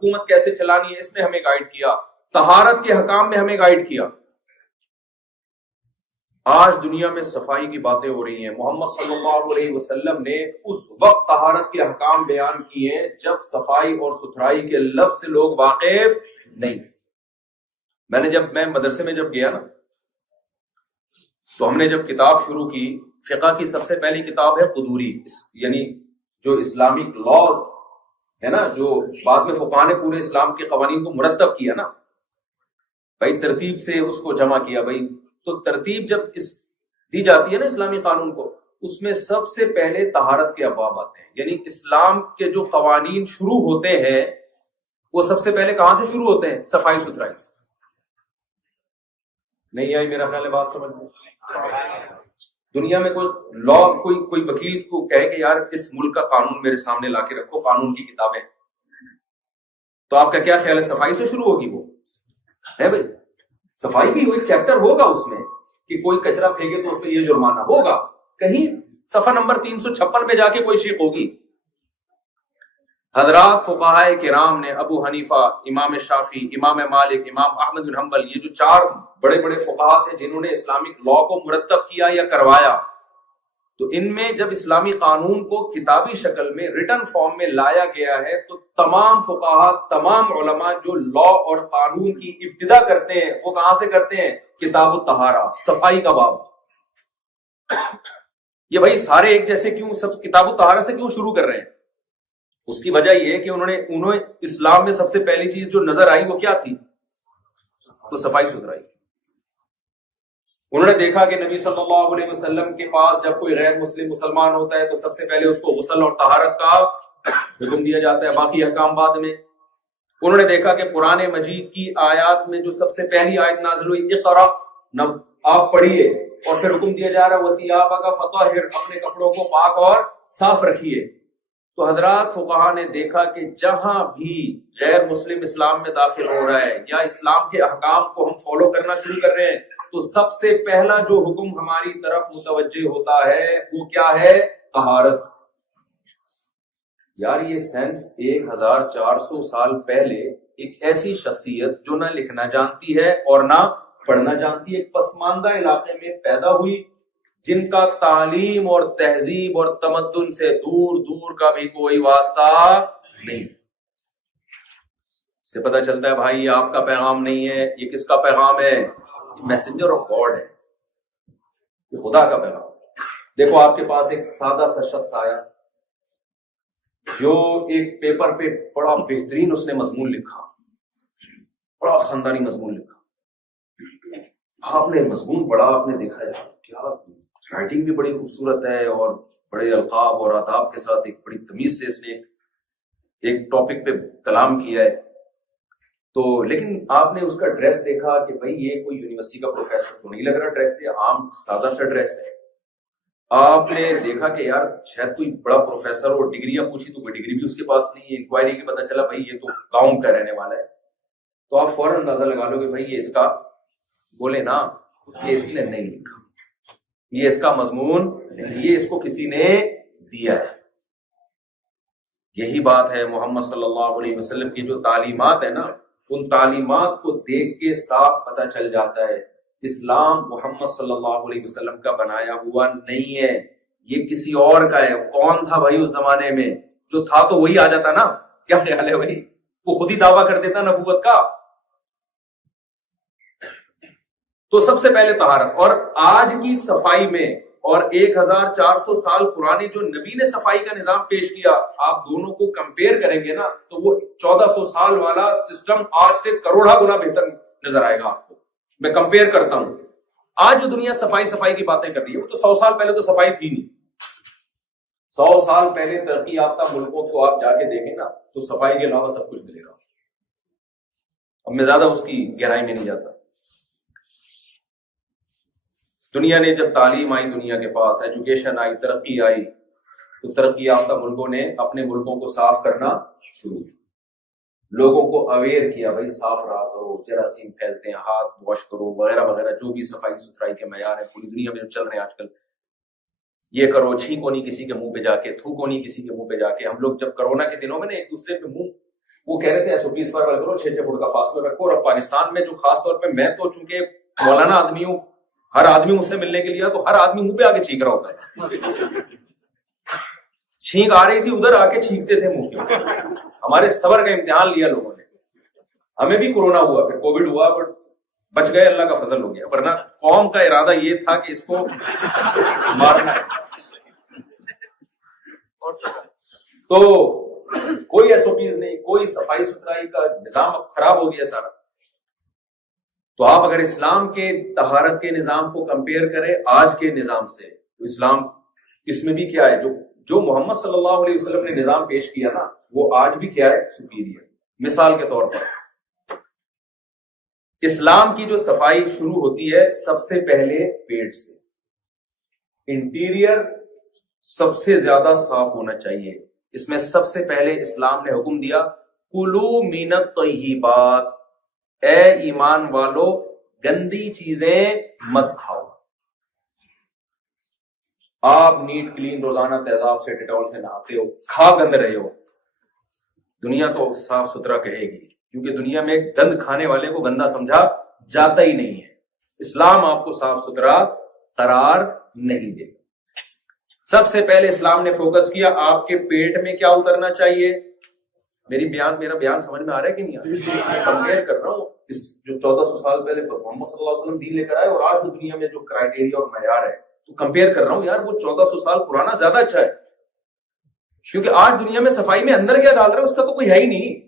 حکومت کیسے چلانی ہے اس میں ہمیں گائیڈ کیا، طہارت کے حکام میں ہمیں گائیڈ کیا۔ آج دنیا میں صفائی کی باتیں ہو رہی ہیں، محمد صلی اللہ علیہ وسلم نے اس وقت طہارت کے حکام بیان کیے ہیں جب صفائی اور ستھرائی کے لفظ سے لوگ واقف نہیں۔ میں مدرسے میں جب گیا نا تو ہم نے جب کتاب شروع کی، فقہ کی سب سے پہلی کتاب ہے قدوری، یعنی جو اسلامک لاز ہے نا، جو بعد میں فقہاء نے پورے اسلام کے قوانین کو مرتب کیا نا بھائی، ترتیب سے اس کو جمع کیا بھائی۔ تو ترتیب جب دی جاتی ہے نا اسلامی قانون کو، اس میں سب سے پہلے طہارت کے ابواب آتے ہیں، یعنی اسلام کے جو قوانین شروع ہوتے ہیں وہ سب سے پہلے کہاں سے شروع ہوتے ہیں؟ صفائی ستھرائی سے۔ نہیں آئی میرا خیال ہے بات سمجھ میں؟ دنیا میں کوئی وکیل کو کہے کہ یار اس ملک کا قانون میرے سامنے لا کے رکھو، قانون کی کتابیں، تو آپ کا کیا خیال ہے صفائی سے شروع ہوگی؟ وہ ہے بھائی، صفائی بھی ایک چیپٹر ہوگا اس میں کہ کوئی کچرا پھینکے تو اس پہ یہ جرمانہ ہوگا، کہیں صفحہ نمبر 356 پہ جا کے کوئی شیخ ہوگی۔ حضرات فقہائے کرام نے، ابو حنیفہ، امام شافعی، امام مالک، امام احمد بن حنبل، یہ جو 4 بڑے بڑے فقہاء تھے جنہوں نے اسلامک لا کو مرتب کیا یا کروایا، تو ان میں جب اسلامی قانون کو کتابی شکل میں ریٹن فارم میں لایا گیا ہے تو تمام فقہاء، تمام علماء جو لا اور قانون کی ابتدا کرتے ہیں وہ کہاں سے کرتے ہیں؟ کتاب الطہارہ، صفائی کا باب۔ یہ بھائی سارے ایک جیسے کیوں سب کتاب الطہارہ سے کیوں شروع کر رہے ہیں؟ اس کی وجہ یہ ہے کہ انہوں اسلام میں سب سے پہلی چیز جو نظر آئی وہ کیا تھی؟ تو صفائی ستھرائی۔ انہوں نے دیکھا کہ نبی صلی اللہ علیہ وسلم کے پاس جب کوئی غیر مسلم مسلمان ہوتا ہے تو سب سے پہلے اس کو غسل اور طہارت کا حکم دیا جاتا ہے، باقی احکام بعد میں۔ انہوں نے دیکھا کہ قرآن مجید کی آیات میں جو سب سے پہلی آیت نازل ہوئی، اقرأ، آپ پڑھیے، اور پھر حکم دیا جا رہا ہے وَثِيَابَكَ فَطَهِّرْ، اپنے کپڑوں کو پاک اور صاف رکھیے۔ تو حضرات فقہاء نے دیکھا کہ جہاں بھی غیر مسلم اسلام میں داخل ہو رہا ہے یا اسلام کے احکام کو ہم فالو کرنا شروع کر رہے ہیں تو سب سے پہلا جو حکم ہماری طرف متوجہ ہوتا ہے وہ کیا ہے؟ طہارت۔ یار یہ سائنس 1400 سال پہلے ایک ایسی شخصیت جو نہ لکھنا جانتی ہے اور نہ پڑھنا جانتی ہے، ایک پسماندہ علاقے میں پیدا ہوئی، جن کا تعلیم اور تہذیب اور تمدن سے دور دور کا بھی کوئی واسطہ نہیں۔ اس سے پتہ چلتا ہے بھائی یہ آپ کا پیغام نہیں ہے، یہ کس کا پیغام ہے؟ میسنجر آف گاڈ ہے، یہ خدا کا پیغام۔ دیکھو آپ کے پاس ایک سادہ سا شخص آیا جو ایک پیپر پہ بڑا بہترین اس نے مضمون لکھا، بڑا خاندانی مضمون لکھا۔ آپ نے مضمون پڑھا، آپ نے دیکھا یار کیا رائٹنگ بھی بڑی خوبصورت ہے اور بڑے القاب اور آداب کے ساتھ ایک بڑی تمیز سے اس نے ایک ٹاپک پہ کلام کیا ہے۔ تو لیکن آپ نے اس کا ڈریس دیکھا کہ بھائی یہ کوئی یونیورسٹی کا پروفیسر تو نہیں لگ رہا، ڈریس سے عام سادہ سا ڈریس ہے۔ آپ نے دیکھا کہ یار شاید کوئی بڑا پروفیسر اور ڈگریاں پوچھی تو کوئی ڈگری بھی اس کے پاس نہیں ہے، انکوائری کی پتہ چلا بھائی یہ تو گاؤں کا رہنے والا ہے، تو آپ فوراً اندازہ لگا لو کہ بھائی یہ اس کا، بولے نا، یہ اس نے نہیں لکھا، یہ اس کا مضمون نہیں، یہ اس کو کسی نے دیا ہے۔ یہی بات ہے محمد صلی اللہ علیہ وسلم کی جو تعلیمات ہے نا، ان تعلیمات کو دیکھ کے صاف پتہ چل جاتا ہے اسلام محمد صلی اللہ علیہ وسلم کا بنایا ہوا نہیں ہے، یہ کسی اور کا ہے۔ کون تھا بھائی اس زمانے میں؟ جو تھا تو وہی آ جاتا نا، کیا خیال ہے بھائی؟ وہ خود ہی دعویٰ کر دیتا نبوت کا۔ تو سب سے پہلے طہارت، اور آج کی صفائی میں اور 1400 سال پرانے جو نبی نے صفائی کا نظام پیش کیا، آپ دونوں کو کمپیئر کریں گے نا تو وہ 1400 سال والا سسٹم آج سے کروڑا گنا بہتر نظر آئے گا آپ کو۔ میں کمپیئر کرتا ہوں، آج جو دنیا صفائی کی باتیں کر رہی ہے وہ تو 100 سال پہلے تو صفائی تھی نہیں۔ 100 سال پہلے ترقی یافتہ ملکوں کو آپ جا کے دیکھیں نا تو صفائی کے علاوہ سب کچھ ملے گا۔ اب میں زیادہ اس کی گہرائی میں نہیں جاتا۔ دنیا نے جب تعلیم آئی، دنیا کے پاس ایجوکیشن آئی، ترقی آئی، تو ترقی یافتہ ملکوں نے اپنے ملکوں کو صاف کرنا شروع کیا، لوگوں کو اویئر کیا بھائی صاف رہا کرو، جراثیم پھیلتے ہیں، ہاتھ واش کرو وغیرہ وغیرہ، جو بھی صفائی ستھرائی کے معیار ہیں پوری دنیا میں جو چل رہے ہیں آج کل، یہ کرو، چھینکو نہیں کسی کے منہ پہ جا کے، تھوکو نہیں کسی کے منہ پہ جا کے۔ ہم لوگ جب کرونا کے دنوں میں نا ایک دوسرے پہ منہ وہ کہہ رہے تھے ایس او پی اس پر کرو, 6 فٹ کا فاصلہ رکھو. اور اب پاکستان میں جو خاص طور پہ, میں تو چونکہ مولانا آدمی ہوں, ہر آدمی مجھ سے ملنے کے لیے تو ہر آدمی منہ پہ آ کے چیخ رہا ہوتا ہے. چھینک آ رہی تھی ادھر آ کے چھینکتے تھے منہ پہ. ہمارے صبر کا امتحان لیا لوگوں نے. ہمیں بھی کورونا ہوا, پھر کووڈ ہوا, بٹ بچ گئے, اللہ کا فضل ہو گیا. ورنہ قوم کا ارادہ یہ تھا کہ اس کو مارنا ہے. تو کوئی ایس او پیز نہیں, کوئی صفائی ستھرائی کا نظام اب خراب ہو گیا سارا. تو آپ اگر اسلام کے طہارت کے نظام کو کمپیئر کریں آج کے نظام سے, تو اسلام اس میں بھی کیا ہے, جو محمد صلی اللہ علیہ وسلم نے نظام پیش کیا نا, وہ آج بھی کیا ہے, سپیریئر. مثال کے طور پر اسلام کی جو صفائی شروع ہوتی ہے سب سے پہلے پیٹ سے. انٹیریئر سب سے زیادہ صاف ہونا چاہیے. اس میں سب سے پہلے اسلام نے حکم دیا, کلوا من الطیبات, اے ایمان والو گندی چیزیں مت کھاؤ. آپ نیٹ کلین روزانہ تیزاب سے ڈیٹول سے نہاتے ہو, کھا گند رہے ہو. دنیا تو صاف ستھرا کہے گی, کیونکہ دنیا میں گند کھانے والے کو گندا سمجھا جاتا ہی نہیں ہے. اسلام آپ کو صاف ستھرا قرار نہیں دے. سب سے پہلے اسلام نے فوکس کیا آپ کے پیٹ میں کیا اترنا چاہیے. میرا بیان سمجھ میں آ رہا ہے کہ نہیں آ رہا؟ میں کمپیئر کر رہا ہوں اس جو 1400 سال پہلے محمد صلی اللہ علیہ وسلم دین لے کر آئے اور آج دنیا میں جو کرائٹیریا اور معیار ہے, تو کمپیئر کر رہا ہوں. یار وہ 1400 سال پرانا زیادہ اچھا ہے, کیونکہ آج دنیا میں صفائی میں اندر کیا ڈال رہے ہیں اس کا تو کوئی ہے ہی نہیں,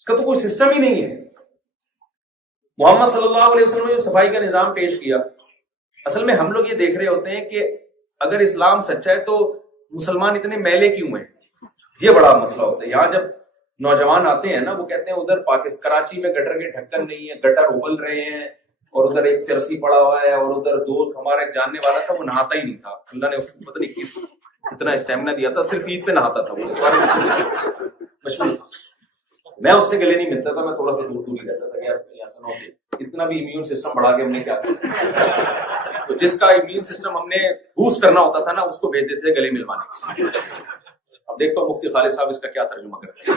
اس کا تو کوئی سسٹم ہی نہیں ہے. محمد صلی اللہ علیہ وسلم نے جو صفائی کا نظام پیش کیا, اصل میں ہم لوگ یہ دیکھ رہے ہوتے ہیں کہ اگر اسلام سچا ہے تو مسلمان اتنے میلے کیوں ہیں, یہ بڑا مسئلہ ہوتا ہے. یہاں جب نوجوان آتے ہیں نا, وہ کہتے ہیں ادھر کراچی میں گٹر کے ڈھکن نہیں ہے, گٹر ابل رہے ہیں, اور ادھر ایک چرسی پڑا ہوا ہے, اور ادھر دوست ہمارا ایک جاننے والا تھا, وہ نہاتا ہی نہیں تھا. اللہ نے اس کو پتہ نہیں اتنا اسٹیمنا دیا تھا, صرف عید پہ نہاتا تھا. اس کے بارے میں مشہور تھا. میں اس سے گلے نہیں ملتا تھا, میں تھوڑا سا دور ہی رہتا تھا کہ یار سنو کہ اتنا بھی امیون سسٹم بڑھا کے ہم نے کیا کیا. تو جس کا امیون سسٹم ہم نے بوسٹ کرنا ہوتا تھا نا, اس کو بھیج دیتے تھے گلے ملوانے. اب دیکھتا ہوں مفتی خالد صاحب اس کا کیا ترجمہ کرتے ہیں.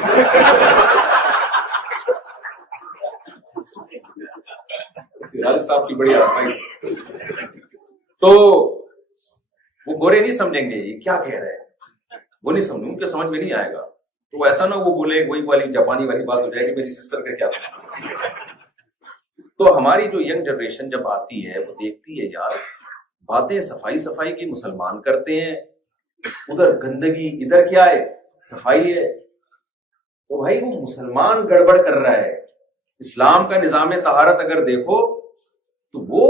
خالد صاحب کی بڑی آزمائی. تو وہ گورے نہیں سمجھیں گے یہ کیا کہہ رہے ہیں, وہ نہیں سمجھیں, ان کے سمجھ میں نہیں آئے گا. تو ایسا نہ وہ بولے وہی والی جاپانی والی بات ہو جائے کہ میری سسٹر کا کیا تھا. تو ہماری جو ینگ جنریشن جب آتی ہے وہ دیکھتی ہے یار باتیں صفائی کی مسلمان کرتے ہیں, ادھر گندگی, ادھر کیا ہے صفائی ہے. تو بھائی وہ مسلمان گڑبڑ کر رہا ہے. اسلام کا نظام طہارت اگر دیکھو تو وہ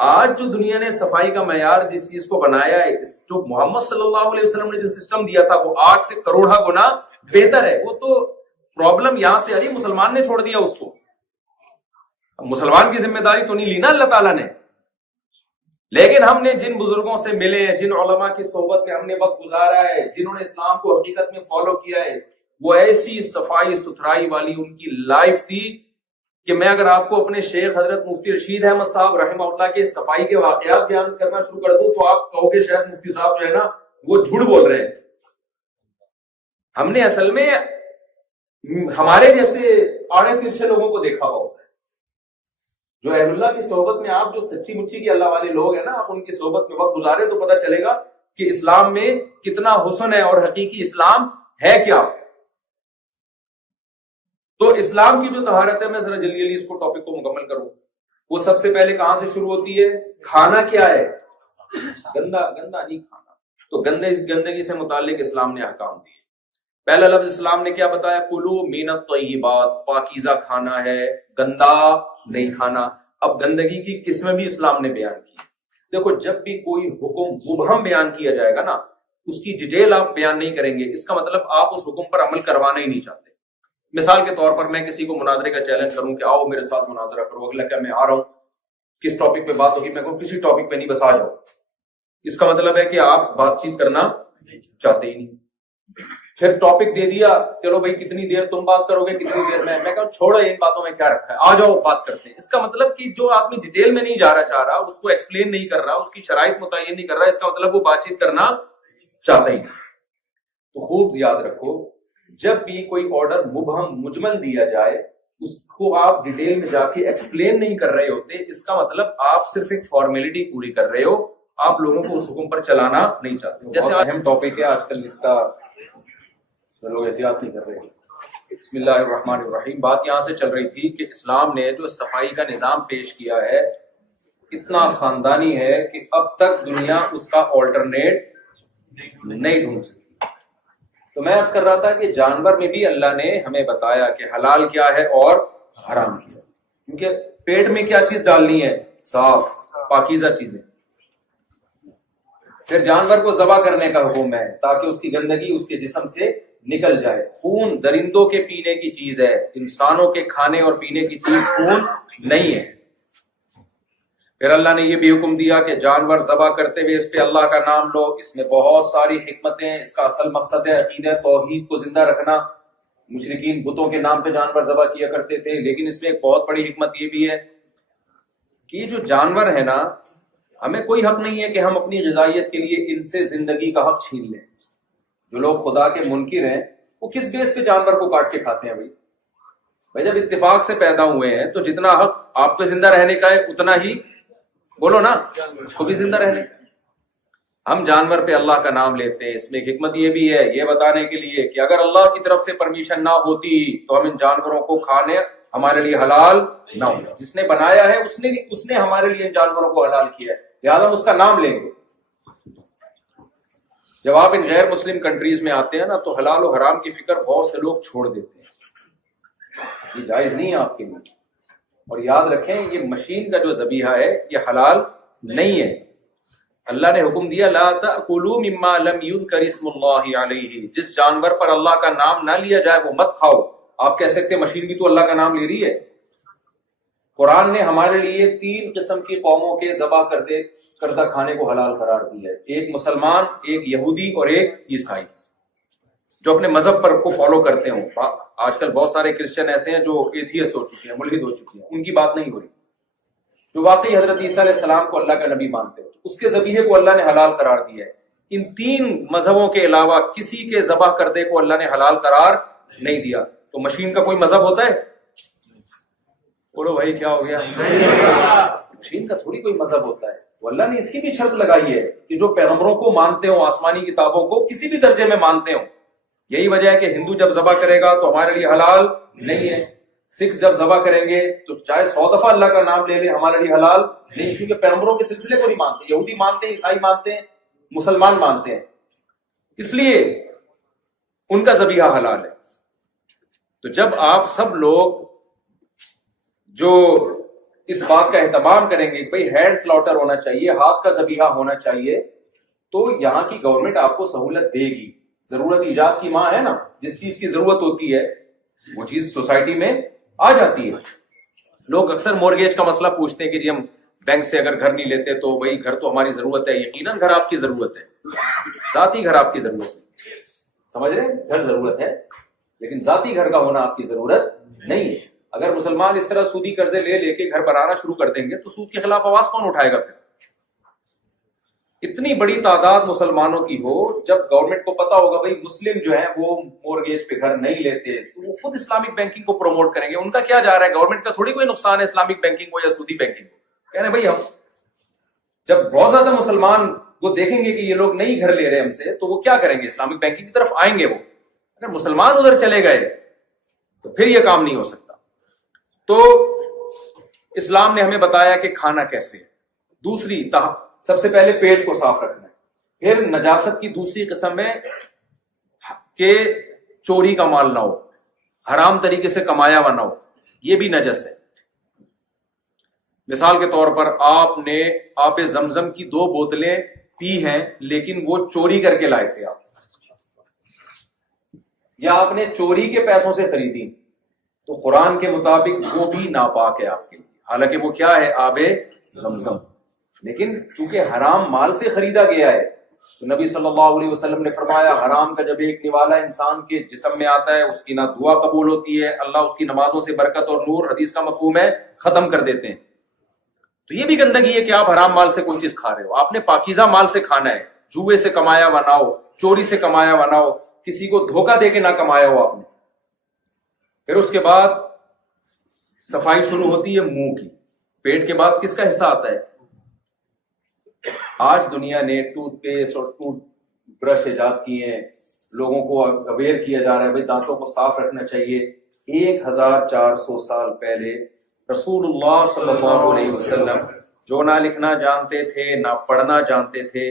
آج جو دنیا نے صفائی کا معیار جس چیز کو بنایا ہے, جو محمد صلی اللہ علیہ وسلم نے جو سسٹم دیا تھا وہ آج سے کروڑا گنا بہتر ہے. وہ تو پرابلم یہاں سے آ رہی, مسلمان نے چھوڑ دیا اس کو. مسلمان کی ذمہ داری تو نہیں لی نا اللہ تعالیٰ نے, لیکن ہم نے جن بزرگوں سے ملے, جن علماء کی صحبت میں ہم نے وقت گزارا ہے, جنہوں نے اسلام کو حقیقت میں فالو کیا ہے, وہ ایسی صفائی ستھرائی والی ان کی لائف تھی کہ میں اگر آپ کو اپنے شیخ حضرت مفتی رشید احمد صاحب رحمہ اللہ کے صفائی کے واقعات بیان کرنا شروع کر دوں تو آپ کہو گے شاید مفتی صاحب جو ہے نا وہ جھوٹ بول رہے ہیں. ہم نے اصل میں ہمارے جیسے آڑے ترچھے لوگوں کو دیکھا ہوا ہوتا ہے, جو اہل اللہ کی صحبت میں آپ جو سچی مچی کے اللہ والے لوگ ہیں نا, آپ ان کی صحبت میں وقت گزارے تو پتہ چلے گا کہ اسلام میں کتنا حسن ہے اور حقیقی اسلام ہے کیا. تو اسلام کی جو طہارت ہے, میں ذرا جلدی جلدی اس کو ٹاپک کو مکمل کروں. وہ سب سے پہلے کہاں سے شروع ہوتی ہے, کھانا کیا ہے, گندا نہیں کھانا. تو گندگی سے متعلق اسلام نے احکام دیے. پہلا لفظ اسلام نے کیا بتایا, کلوا من الطیبات, پاکیزہ کھانا ہے, گندا نہیں کھانا. اب گندگی کی قسمیں بھی اسلام نے بیان کی. دیکھو جب بھی کوئی حکم مبہم بیان کیا جائے گا نا, اس کی ڈیٹیل آپ بیان نہیں کریں گے, اس کا مطلب آپ اس حکم پر عمل کروانا ہی نہیں چاہتے. مثال کے طور پر میں کسی کو مناظرے کا چیلنج کروں کہ آؤ میرے ساتھ مناظرہ کرو, اگلا کیا میں آ رہا ہوں, کس ٹاپک پہ بات ہوگی, میں کہوں کسی ٹاپک پہ نہیں, بس آ جاؤ. اس کا مطلب ہے کہ آپ بات چیت کرنا چاہتے ہی نہیں. پھر ٹاپک دے دیا, چلو بھائی کتنی دیر تم بات کرو گے, کتنی دیر میں کہوں چھوڑو ان باتوں میں کیا رکھا ہے, آ جاؤ بات کرتے ہیں. اس کا مطلب کہ جو آدمی ڈیٹیل میں نہیں جانا چاہ رہا, اس کو ایکسپلین نہیں کر رہا, اس کی شرائط متعین نہیں کر رہا, اس کا مطلب وہ بات چیت کرنا چاہتا ہی. تو خوب یاد رکھو، جب بھی کوئی آرڈر مبہم مجمل دیا جائے اس کو آپ ڈیٹیل میں جا کے ایکسپلین نہیں کر رہے ہوتے، اس کا مطلب آپ صرف ایک فارمیلٹی پوری کر رہے ہو، آپ لوگوں کو اس حکم پر چلانا نہیں چاہتے. جیسے اہم ٹاپک ہے آج کل، اس میں لوگ احتیاط نہیں کر رہے. بسم اللہ الرحمن الرحیم. بات یہاں سے چل رہی تھی کہ اسلام نے جو صفائی کا نظام پیش کیا ہے اتنا خاندانی ہے کہ اب تک دنیا اس کا آلٹرنیٹ نہیں ڈھونڈ سکی. تو میں عرض کر رہا تھا کہ جانور میں بھی اللہ نے ہمیں بتایا کہ حلال کیا ہے اور حرام کیا ہے، کیونکہ پیٹ میں کیا چیز ڈالنی ہے؟ صاف پاکیزہ چیزیں. پھر جانور کو ذبح کرنے کا حکم ہے تاکہ اس کی گندگی اس کے جسم سے نکل جائے. خون درندوں کے پینے کی چیز ہے، انسانوں کے کھانے اور پینے کی چیز خون نہیں ہے. پھر اللہ نے یہ بھی حکم دیا کہ جانور ذبح کرتے ہوئے اس پہ اللہ کا نام لو. اس میں بہت ساری حکمتیں، اس کا اصل مقصد ہے عقیدہ توحید کو زندہ رکھنا. مشرکین بتوں کے نام پہ جانور ذبح کیا کرتے تھے، لیکن اس میں ایک بہت بڑی حکمت یہ بھی ہے کہ جو جانور ہے نا، ہمیں کوئی حق نہیں ہے کہ ہم اپنی غذائیت کے لیے ان سے زندگی کا حق چھین لیں. جو لوگ خدا کے منکر ہیں وہ کس بیس پہ جانور کو کاٹ کے کھاتے ہیں؟ بھائی جب اتفاق سے پیدا ہوئے ہیں تو جتنا حق آپ پہ زندہ رہنے کا ہے اتنا ہی بولو نا اس کو بھی زندہ رہنے. ہم جانور پہ اللہ کا نام لیتے ہیں. اس میں ایک حکمت یہ بھی ہے، یہ بتانے کے لیے کہ اگر اللہ کی طرف سے پرمیشن نہ ہوتی تو ہم ان جانوروں کو کھانے ہمارے لیے حلال نہ ہوتا. جس نے بنایا ہے اس نے ہمارے لیے ان جانوروں کو حلال کیا ہے، لہٰذا ہم اس کا نام لیں گے. جب آپ ان غیر مسلم کنٹریز میں آتے ہیں نا تو حلال و حرام کی فکر بہت سے لوگ چھوڑ دیتے ہیں. یہ جائز نہیں ہے آپ کے لیے. اور یاد رکھیں یہ مشین کا جو ذبیحہ ہے یہ حلال نہیں ہے. اللہ نے حکم دیا لا تأکلوا مما لم یذکر اسم اللہ علیہ. جس جانور پر اللہ کا نام نہ لیا جائے وہ مت کھاؤ. آپ کہہ سکتے مشین بھی تو اللہ کا نام لے رہی ہے. قرآن نے ہمارے لیے 3 قسم کی قوموں کے ذبح کردہ کھانے کو حلال قرار دیا ہے. ایک مسلمان، ایک یہودی اور ایک عیسائی جو اپنے مذہب پر کو فالو کرتے ہوں. آج کل بہت سارے کرسچن ایسے ہیں جو ایتھیسٹ ہو چکے ہیں، ملحد ہو چکے ہیں، ان کی بات نہیں ہو رہی. جو واقعی حضرت عیسیٰ علیہ السلام کو اللہ کا نبی مانتے ہو اس کے ذبیحے کو اللہ نے حلال قرار دیا ہے. ان 3 مذہبوں کے علاوہ کسی کے ذبح کردے کو اللہ نے حلال قرار نہیں دیا. تو مشین کا کوئی مذہب ہوتا ہے؟ بولو بھائی کیا ہو گیا؟ مشین کا تھوڑی کوئی مذہب ہوتا ہے. تو اللہ نے اس کی بھی شرط لگائی ہے کہ جو پیغمبروں کو مانتے ہوں، آسمانی کتابوں کو کسی بھی درجے میں مانتے ہوں. یہی وجہ ہے کہ ہندو جب ذبح کرے گا تو ہمارے لیے حلال نہیں ہے. سکھ جب ذبح کریں گے تو چاہے 100 دفعہ اللہ کا نام لے لے ہمارے لیے حلال نہیں، کیونکہ پیغمبروں کے سلسلے کو نہیں مانتے. یہودی مانتے ہیں، عیسائی مانتے ہیں، مسلمان مانتے ہیں، اس لیے ان کا ذبیحہ حلال ہے. تو جب آپ سب لوگ جو اس بات کا اہتمام کریں گے کہ بھائی ہینڈ سلاٹر ہونا چاہیے، ہاتھ کا ذبیحہ ہونا چاہیے، تو یہاں کی گورنمنٹ آپ کو سہولت دے گی. ضرورت ایجاد کی ماں ہے نا، جس چیز کی ضرورت ہوتی ہے وہ چیز سوسائٹی میں آ جاتی ہے. لوگ اکثر مورگیج کا مسئلہ پوچھتے ہیں کہ جی ہم بینک سے اگر گھر نہیں لیتے تو بھائی گھر تو ہماری ضرورت ہے. یقیناً گھر آپ کی ضرورت ہے، ذاتی گھر آپ کی ضرورت ہے. سمجھ رہے ہیں؟ گھر ضرورت ہے لیکن ذاتی گھر کا ہونا آپ کی ضرورت نہیں ہے. اگر مسلمان اس طرح سودی قرضے لے لے کے گھر بنانا شروع کر دیں گے تو سود کے خلاف آواز کون اٹھائے گا؟ پھر اتنی بڑی تعداد مسلمانوں کی ہو، جب گورنمنٹ کو پتا ہوگا بھائی مسلم جو ہیں وہ مورگیج پہ گھر نہیں لیتے تو وہ خود اسلامک بینکنگ کو پروموٹ کریں گے. ان کا کیا جا رہا ہے؟ گورنمنٹ کا تھوڑی کوئی نقصان ہے اسلامک بینکنگ کو یا سودی بینکنگ کو. کہنے بھائی ہم جب بہت زیادہ مسلمان وہ دیکھیں گے کہ یہ لوگ نہیں گھر لے رہے ہم سے تو وہ کیا کریں گے؟ اسلامک بینکنگ کی طرف آئیں گے. وہ اگر مسلمان ادھر چلے گئے تو پھر یہ کام نہیں ہو سکتا. تو اسلام نے ہمیں بتایا کہ کھانا کیسے. دوسری سب سے پہلے پیٹ کو صاف رکھنا ہے. پھر نجاست کی دوسری قسم ہے کہ چوری کا مال نہ ہو، حرام طریقے سے کمایا ہوا نہ ہو، یہ بھی نجس ہے. مثال کے طور پر آپ نے آب زمزم کی 2 بوتلیں پی ہیں لیکن وہ چوری کر کے لائے تھے آپ، یا آپ نے چوری کے پیسوں سے خریدی تو قرآن کے مطابق وہ بھی ناپاک ہے آپ کے لیے، حالانکہ وہ کیا ہے؟ آب زمزم. لیکن چونکہ حرام مال سے خریدا گیا ہے تو نبی صلی اللہ علیہ وسلم نے فرمایا حرام کا جب ایک نوالا انسان کے جسم میں آتا ہے اس کی نہ دعا قبول ہوتی ہے، اللہ اس کی نمازوں سے برکت اور نور، حدیث کا مفہوم ہے، ختم کر دیتے ہیں. تو یہ بھی گندگی ہے کہ آپ حرام مال سے کوئی چیز کھا رہے ہو. آپ نے پاکیزہ مال سے کھانا ہے، جوئے سے کمایا ہوا نہ ہو، چوری سے کمایا ہوا نہ ہو. کسی کو دھوکہ دے کے نہ کمایا ہو آپ نے. پھر اس کے بعد صفائی شروع ہوتی ہے منہ کی. پیٹ کے بعد کس کا حصہ آتا ہے؟ آج دنیا نے ٹوتھ پیسٹ اور ٹوتھ برش ایجاد کیے ہیں, لوگوں کو اویئر کیا جا رہا ہے بھائی دانتوں کو صاف رکھنا چاہیے. 1400 سال پہلے رسول اللہ صلی اللہ علیہ وسلم جو نہ لکھنا جانتے تھے نہ پڑھنا جانتے تھے,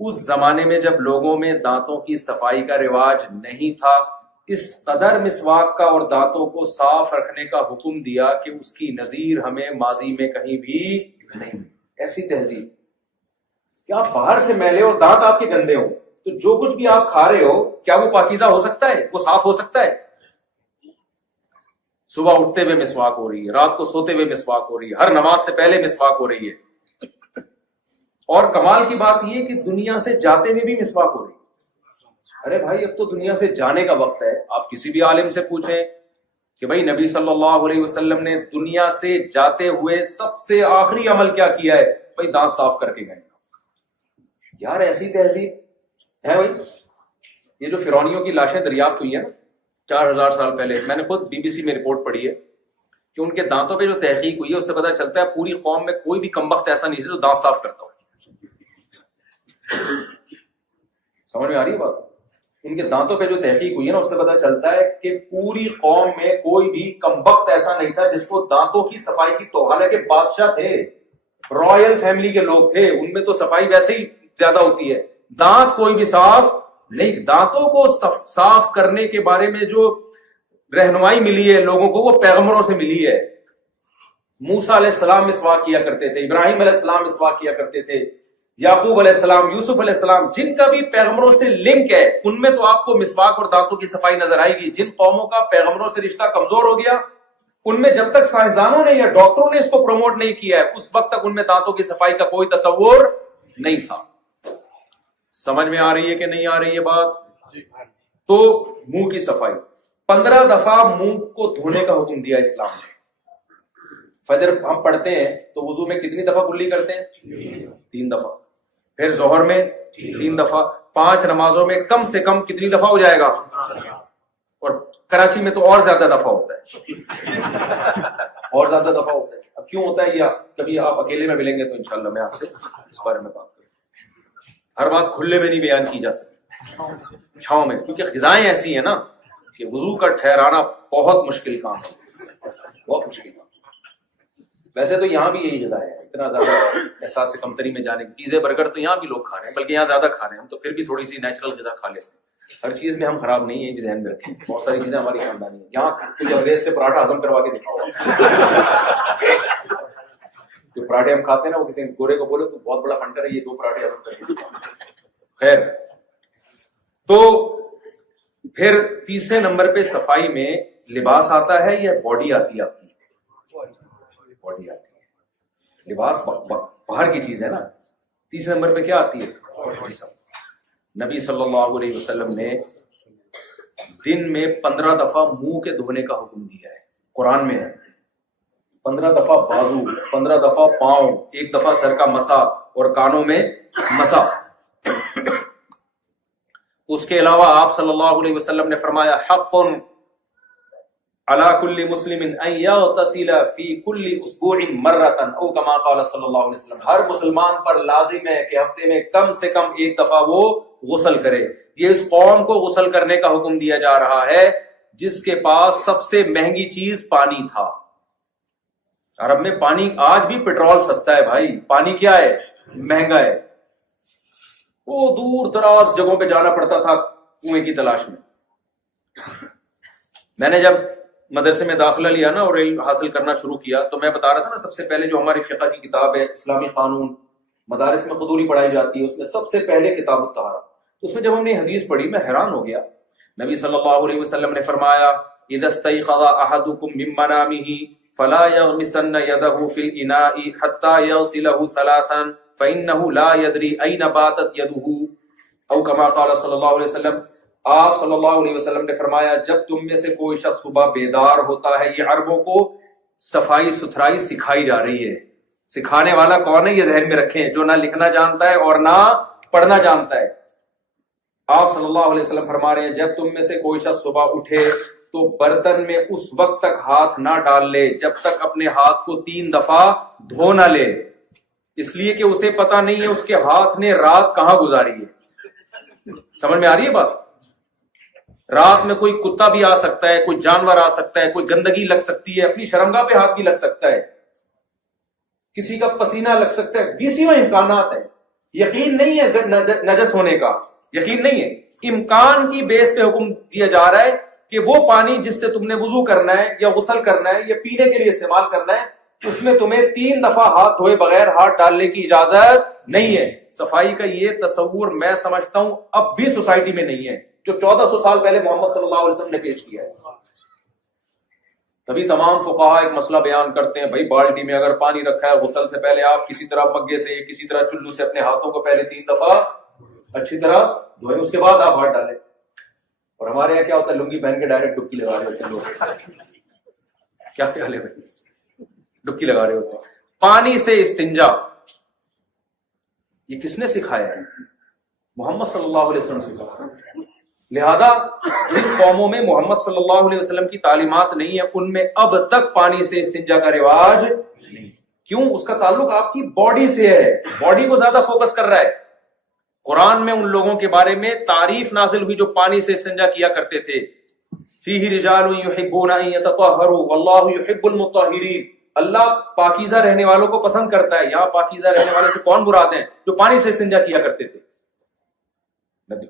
اس زمانے میں جب لوگوں میں دانتوں کی صفائی کا رواج نہیں تھا, اس قدر مسواک کا اور دانتوں کو صاف رکھنے کا حکم دیا کہ اس کی نظیر ہمیں ماضی میں کہیں بھی نہیں. ایسی تہذیب کہ آپ باہر سے میلے اور دانت آپ کے گندے ہو تو جو کچھ بھی آپ کھا رہے ہو کیا وہ پاکیزہ ہو سکتا ہے؟ وہ صاف ہو سکتا ہے؟ صبح اٹھتے ہوئے مسواک ہو رہی ہے, رات کو سوتے ہوئے مسواک ہو رہی ہے, ہر نماز سے پہلے مسواک ہو رہی ہے. اور کمال کی بات یہ کہ دنیا سے جاتے ہوئے بھی مسواک ہو رہی ہے. ارے بھائی اب تو دنیا سے جانے کا وقت ہے. آپ کسی بھی عالم سے پوچھیں کہ بھائی نبی صلی اللہ علیہ وسلم نے دنیا سے جاتے ہوئے سب سے آخری عمل کیا کیا ہے؟ بھائی دانت صاف کر کے گئے. یار ایسی تہذیب ہے بھائی. یہ جو فرعونیوں کی لاشیں دریافت ہوئی ہیں نا 4000 سال پہلے, میں نے خود بی بی سی میں رپورٹ پڑھی ہے کہ ان کے دانتوں پہ جو تحقیق ہوئی ہے اس سے پتہ چلتا ہے پوری قوم میں کوئی بھی کمبخت ایسا نہیں جو دانت صاف کرتا ہو. سمجھ میں آ رہی ہے بات؟ ان کے دانتوں پہ جو تحقیق ہوئی ہے نا اس سے پتہ چلتا ہے کہ پوری قوم میں کوئی بھی کمبخت ایسا نہیں تھا جس کو دانتوں کی صفائی کی تو. حالانکہ بادشاہ تھے, رائل فیملی کے لوگ تھے, ان میں تو صفائی ویسے ہی زیادہ ہوتی ہے, دانت کوئی بھی صاف نہیں. دانتوں کو صاف کرنے کے بارے میں جو رہنمائی ملی ہے لوگوں کو وہ پیغمبروں سے ملی ہے. موسیٰ علیہ السلام مسواک کیا کرتے تھے, ابراہیم علیہ السلام مسواک کیا کرتے تھے, یعقوب علیہ السلام, یوسف علیہ السلام, جن کا بھی پیغمبروں سے لنک ہے ان میں تو آپ کو مسواک اور دانتوں کی صفائی نظر آئے گی. جن قوموں کا پیغمبروں سے رشتہ کمزور ہو گیا ان میں جب تک سائنسدانوں نے یا ڈاکٹروں نے اس کو پروموٹ نہیں کیا ہے اس وقت تک ان میں دانتوں کی صفائی کا کوئی تصور نہیں تھا. سمجھ میں آ رہی ہے کہ نہیں آ رہی ہے بات؟ تو منہ کی صفائی 15 دفعہ منہ کو دھونے کا حکم دیا اسلام نے. فجر ہم پڑھتے ہیں تو وضو میں کتنی دفعہ کلی کرتے ہیں؟ 3 دفعہ. پھر ظہر میں 3 دفعہ. 5 نمازوں میں کم سے کم کتنی دفعہ ہو جائے گا؟ اور کراچی میں تو اور زیادہ دفعہ ہوتا ہے, اور زیادہ دفعہ ہوتا ہے. اب کیوں ہوتا ہے یہ کبھی آپ اکیلے میں ملیں گے تو انشاءاللہ میں آپ سے اس بارے میں بات کروں. ہر بات کھلے میں نہیں بیان کی جا سکتی, چھاؤں میں, کیونکہ غذائیں ایسی ہیں نا کہ وضو کا ٹھہرانا بہت مشکل کام ہے, بہت مشکل کام. ویسے تو یہاں بھی یہی غذائیں ہیں, اتنا زیادہ احساس سے کمتری میں جانے, پیزے برگر تو یہاں بھی لوگ کھا رہے ہیں, بلکہ یہاں زیادہ کھا رہے ہیں. ہم تو پھر بھی تھوڑی سی نیچرل غذا کھا لیتے ہیں. ہر چیز میں ہم خراب نہیں ہے, یہ ذہن میں رکھیں. بہت ساری چیزیں ہماری خاندانی ہیں. یہاں کوئی انگریز سے پراٹھا ہضم کروا کے دکھاؤ, جو پراٹھے ہم کھاتے ہیں نا وہ کسی گورے کو بولے تو بہت بڑا فنٹر ہے, یہ 2 پراٹھے ہضم کر کے دکھاؤ. خیر, تو پھر تیسرے نمبر پہ صفائی میں لباس آتا ہے یا باڈی آتی ہے؟ آپ کی باڈی آتی ہے. لباس باہر کی چیز ہے نا. تیسرے نمبر پہ کیا آتی ہے؟ جسم. نبی صلی اللہ علیہ وسلم نے دن میں 15 دفعہ منہ کے دھونے کا حکم دیا ہے, قرآن میں ہے. 15 دفعہ بازو, 15 دفعہ پاؤں, 1 دفعہ سر کا مسا اور کانوں میں مسا. اس کے علاوہ آپ صلی اللہ علیہ وسلم نے فرمایا حق علی کل مسلم ان یغتسل فی کل اسبوع مرۃ او کما قال صلی اللہ علیہ وسلم. ہر مسلمان پر لازم ہے کہ ہفتے میں کم سے کم 1 دفعہ وہ غسل کرے. یہ اس قوم کو غسل کرنے کا حکم دیا جا رہا ہے جس کے پاس سب سے مہنگی چیز پانی تھا. عرب میں پانی, آج بھی پیٹرول سستا ہے بھائی, پانی کیا ہے؟ مہنگا ہے. وہ دور دراز جگہوں پہ جانا پڑتا تھا کنویں کی تلاش میں. میں نے جب مدرسے میں داخلہ لیا نا اور علم حاصل کرنا شروع کیا تو میں بتا رہا تھا نا سب سے پہلے جو ہماری فقہ کی کتاب ہے اسلامی قانون, مدارس میں قدوری پڑھائی جاتی ہے, اس میں سب سے پہلے کتاب الطہارہ. تو اس میں جب ہم نے حدیث پڑھی میں حیران ہو گیا. نبی صلی اللہ علیہ وسلم نے فرمایا اذا استيقظ احدكم من منامه فلا يغمسن يده في الاناء حتى يغسله 3 فانه لا يدري اين باتت يده او كما قال صلی اللہ علیہ وسلم. آپ صلی اللہ علیہ وسلم نے فرمایا جب تم میں سے کوئی شخص صبح بیدار ہوتا ہے, یہ عربوں کو صفائی ستھرائی سکھائی جا رہی ہے. سکھانے والا کون ہے یہ ذہن میں رکھیں, جو نہ لکھنا جانتا ہے اور نہ پڑھنا جانتا ہے. آپ صلی اللہ علیہ وسلم فرما رہے ہیں جب تم میں سے کوئی شخص صبح اٹھے تو برتن میں اس وقت تک ہاتھ نہ ڈال لے جب تک اپنے ہاتھ کو 3 دفعہ دھو نہ لے، اس لیے کہ اسے پتا نہیں ہے اس کے ہاتھ نے رات کہاں گزاری ہے۔ سمجھ میں آ رہی ہے بات؟ رات میں کوئی کتا بھی آ سکتا ہے، کوئی جانور آ سکتا ہے، کوئی گندگی لگ سکتی ہے، اپنی شرمگاہ پہ ہاتھ بھی لگ سکتا ہے، کسی کا پسینہ لگ سکتا ہے، بیسیوں امکانات ہیں۔ یقین نہیں ہے نجس ہونے کا، یقین نہیں ہے، امکان کی بیس پہ حکم دیا جا رہا ہے کہ وہ پانی جس سے تم نے وضو کرنا ہے یا غسل کرنا ہے یا پینے کے لیے استعمال کرنا ہے، اس میں تمہیں 3 دفعہ ہاتھ دھوئے بغیر ہاتھ ڈالنے کی اجازت نہیں ہے۔ صفائی کا یہ تصور میں سمجھتا ہوں اب بھی سوسائٹی میں نہیں ہے جو 1400 سال پہلے محمد صلی اللہ علیہ وسلم نے پیش کیا ہے۔ تبھی تمام فقہاء ایک مسئلہ بیان کرتے ہیں، بھائی بالٹی میں اگر پانی رکھا ہے، غسل سے پہلے آپ کسی طرح مگے سے کسی طرح چلو سے اپنے ہاتھوں کو پہلے 3 دفعہ اچھی طرح دھوئیں، اس کے بعد آپ ہاتھ ڈالیں۔ اور ہمارے یہاں کیا ہوتا ہے، لنگی پہن کے ڈائریکٹ ڈبکی لگا رہے ہوتے ہیں لوگ۔ کیا خیال ہے بھائی؟ ڈبکی لگا رہے ہوتے ہیں۔ پانی سے استنجا یہ کس نے سکھایا ہے؟ محمد صلی اللہ علیہ وسلم سکھایا۔ لہذا جن قوموں میں محمد صلی اللہ علیہ وسلم کی تعلیمات نہیں ہے ان میں اب تک پانی سے استنجا کا رواج نہیں۔ کیوں؟ اس کا تعلق آپ کی باڈی سے ہے، باڈی کو زیادہ فوکس کر رہا ہے۔ قرآن میں ان لوگوں کے بارے میں تعریف نازل ہوئی جو پانی سے استنجا کیا کرتے تھے، فیہ رجال یحبون ان یتطہروا واللہ یحب المطہرین، اللہ پاکیزہ رہنے والوں کو پسند کرتا ہے۔ یہاں پاکیزہ رہنے والے سے کون مراد ہیں؟ جو پانی سے استنجا کیا کرتے تھے۔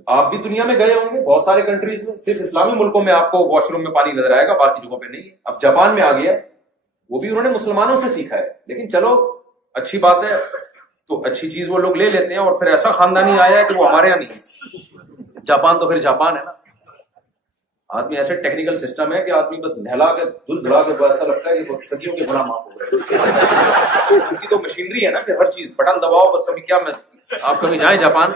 آپ بھی دنیا میں گئے ہوں گے بہت سارے کنٹریز میں، صرف اسلامی ملکوں میں آپ کو واش روم میں پانی نظر آئے گا، باقی جگہوں پہ نہیں ہے۔ اب جاپان میں آ گیا، وہ بھی انہوں نے مسلمانوں سے سیکھا ہے، لیکن چلو اچھی بات ہے، تو اچھی چیز وہ لوگ لے لیتے ہیں، اور پھر ایسا خاندانی آیا ہے کہ وہ ہمارے یہاں نہیں ہے۔ جاپان تو پھر جاپان ہے نا، آدمی ایسے ٹیکنیکل سسٹم ہے کہ آدمی بس نہلا کے دل بڑھا کے ایسا لگتا ہے کہ صدیوں کے گناہ معاف ہو گئے۔ ان کی تو مشینری ہے نا کہ ہر چیز بٹن دباؤ بس۔ ابھی کیا میں آپ کبھی جائیں جاپان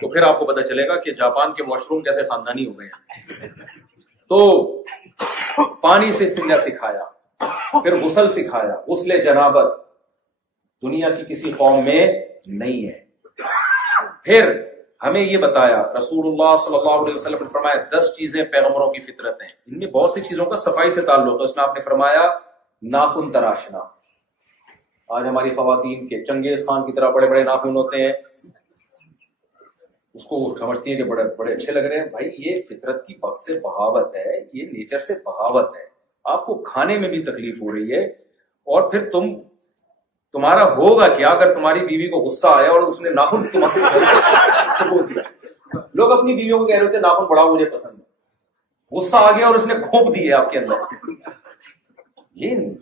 تو پھر آپ کو پتا چلے گا کہ جاپان کے واش روم کیسے خاندانی ہو گئے ہیں۔ تو پانی سے استنجا سکھایا، پھر غسل سکھایا، غسل جنابت دنیا کی کسی قوم میں نہیں ہے۔ پھر ہمیں یہ بتایا رسول اللہ صلی اللہ علیہ وسلم نے فرمایا 10 چیزیں پیغمبروں کی فطرت ہیں، ان میں بہت سی چیزوں کا صفائی سے تعلق ہے۔ اس میں آپ نے فرمایا ناخن تراشنا۔ آج ہماری خواتین کے چنگیز خان کی طرح بڑے بڑے ناخن ہوتے ہیں، اس کو سمجھتی ہیں کہ بڑے بڑے اچھے لگ رہے ہیں۔ بھائی یہ فطرت کی وقت سے بغاوت ہے، یہ نیچر سے بغاوت ہے۔ آپ کو کھانے میں بھی تکلیف ہو رہی ہے، اور پھر تمہارا ہوگا کیا اگر تمہاری بیوی کو غصہ آیا اور اس نے ناخن دیا۔ لوگ اپنی بیویوں کو کہہ رہے ہوتے ہیں ناخن بڑھاؤ مجھے پسند ہے، غصہ آ گیا اور اس نے گھونپ دیے آپ کے اندر۔ یہ نہیں،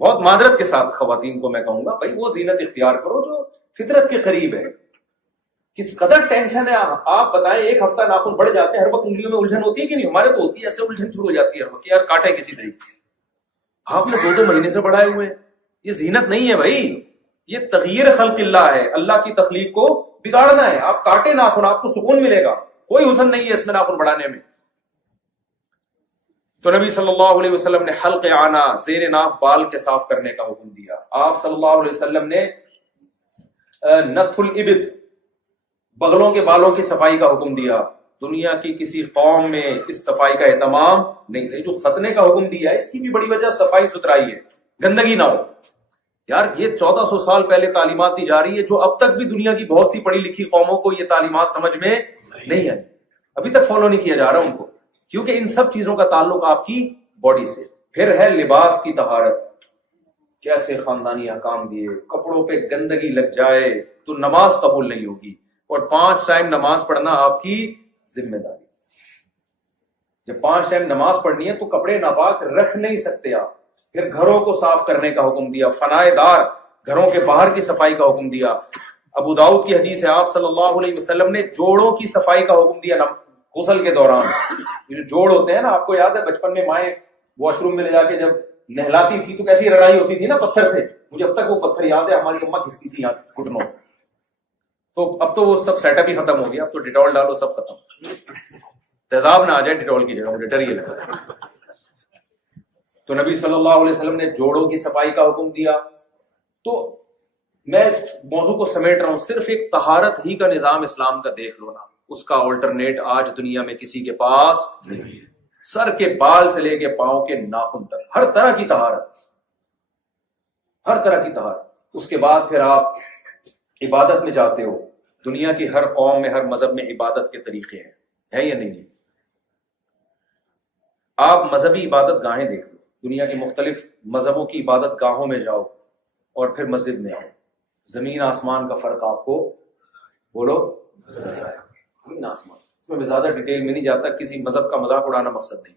بہت معذرت کے ساتھ خواتین کو میں کہوں گا، بھائی وہ زینت اختیار کرو جو فطرت کے قریب ہے۔ کس قدر ٹینشن ہے آپ بتائیں، ایک ہفتہ ناخن بڑھ جاتے ہیں، ہر وقت انگلیوں میں الجھن ہوتی ہے کہ نہیں؟ ہمارے تو ہوتی ہے، ایسے الجھن شروع ہو جاتی ہے ہر وقت، یار کاٹے کسی طریقے۔ آپ نے 2 مہینے سے بڑھائے ہوئے ہیں، یہ زینت نہیں ہے بھائی، یہ تغییر خلق اللہ ہے، اللہ کی تخلیق کو بگاڑنا ہے۔ آپ کاٹے ناخن، آپ کو سکون ملے گا، کوئی حسن نہیں ہے اس میں ناخن بڑھانے میں۔ تو نبی صلی اللہ علیہ وسلم نے حلق عانہ، زیر ناف بال کے صاف کرنے کا حکم دیا۔ آپ صلی اللہ علیہ وسلم نے نتف الابط، بغلوں کے بالوں کی صفائی کا حکم دیا۔ دنیا کی کسی قوم میں اس صفائی کا اہتمام نہیں تھا۔ جو ختنے کا حکم دیا ہے اس کی بھی بڑی وجہ صفائی ستھرائی ہے، گندگی نہ ہو۔ یار یہ 1400 سال پہلے تعلیمات دی جا رہی ہے جو اب تک بھی دنیا کی بہت سی پڑھی لکھی قوموں کو یہ تعلیمات سمجھ میں نہیں ہے، ابھی تک فالو نہیں کیا جا رہا ان کو، کیونکہ ان سب چیزوں کا تعلق آپ کی باڈی سے۔ پھر ہے لباس کی طہارت، کیسے خاندانی احکام دیے، کپڑوں پہ گندگی لگ جائے تو نماز قبول نہیں ہوگی، اور 5 ٹائم نماز پڑھنا آپ کی ذمہ داری۔ جب 5 ٹائم نماز پڑھنی ہے تو کپڑے ناپاک رکھ نہیں سکتے آپ۔ پھر گھروں کو صاف کرنے کا حکم دیا، فنائے دار گھروں کے باہر کی صفائی کا حکم دیا۔ ابو داؤد کی حدیث ہے، آپ صلی اللہ علیہ وسلم نے جوڑوں کی صفائی کا حکم دیا غسل کے دوران۔ یہ جو جوڑ ہوتے ہیں نا، آپ کو یاد ہے بچپن میں مائیں واش روم میں لے جا کے جب نہلاتی تھی تو کیسی لڑائی ہوتی تھی نا پتھر سے، مجھے اب تک وہ پتھر یاد ہے، ہماری اماں گھستی تھی یہاں گھٹنوں۔ تو اب تو وہ سب سیٹ اپ ہی ختم ہو گیا، اب تو ڈیٹول ڈالو سب ختم، تیزاب نہ آ جائے ڈیٹول کی جگہ، مجھے ڈر یہ لگتا ہے۔ تو نبی صلی اللہ علیہ وسلم نے جوڑوں کی صفائی کا حکم دیا۔ تو میں اس موضوع کو سمیٹ رہا ہوں، صرف ایک طہارت ہی کا نظام اسلام کا دیکھ لو نا، اس کا آلٹرنیٹ آج دنیا میں کسی کے پاس نہیں. سر کے بال سے لے کے پاؤں کے ناخن تک ہر طرح کی طہارت، ہر طرح کی طہارت. اس کے بعد پھر آپ عبادت میں جاتے ہو. دنیا کی ہر قوم میں، ہر مذہب میں عبادت کے طریقے ہیں، ہے یا نہیں؟ آپ مذہبی عبادت گاہیں دیکھ لو، دنیا کی مختلف مذہبوں کی عبادت گاہوں میں جاؤ اور پھر مسجد میں آؤ. زمین آسمان کا فرق آپ کو بولو. زمین آسمان. اس میں زیادہ ڈیٹیل میں نہیں جاتا، کسی مذہب کا مذاق اڑانا مقصد نہیں.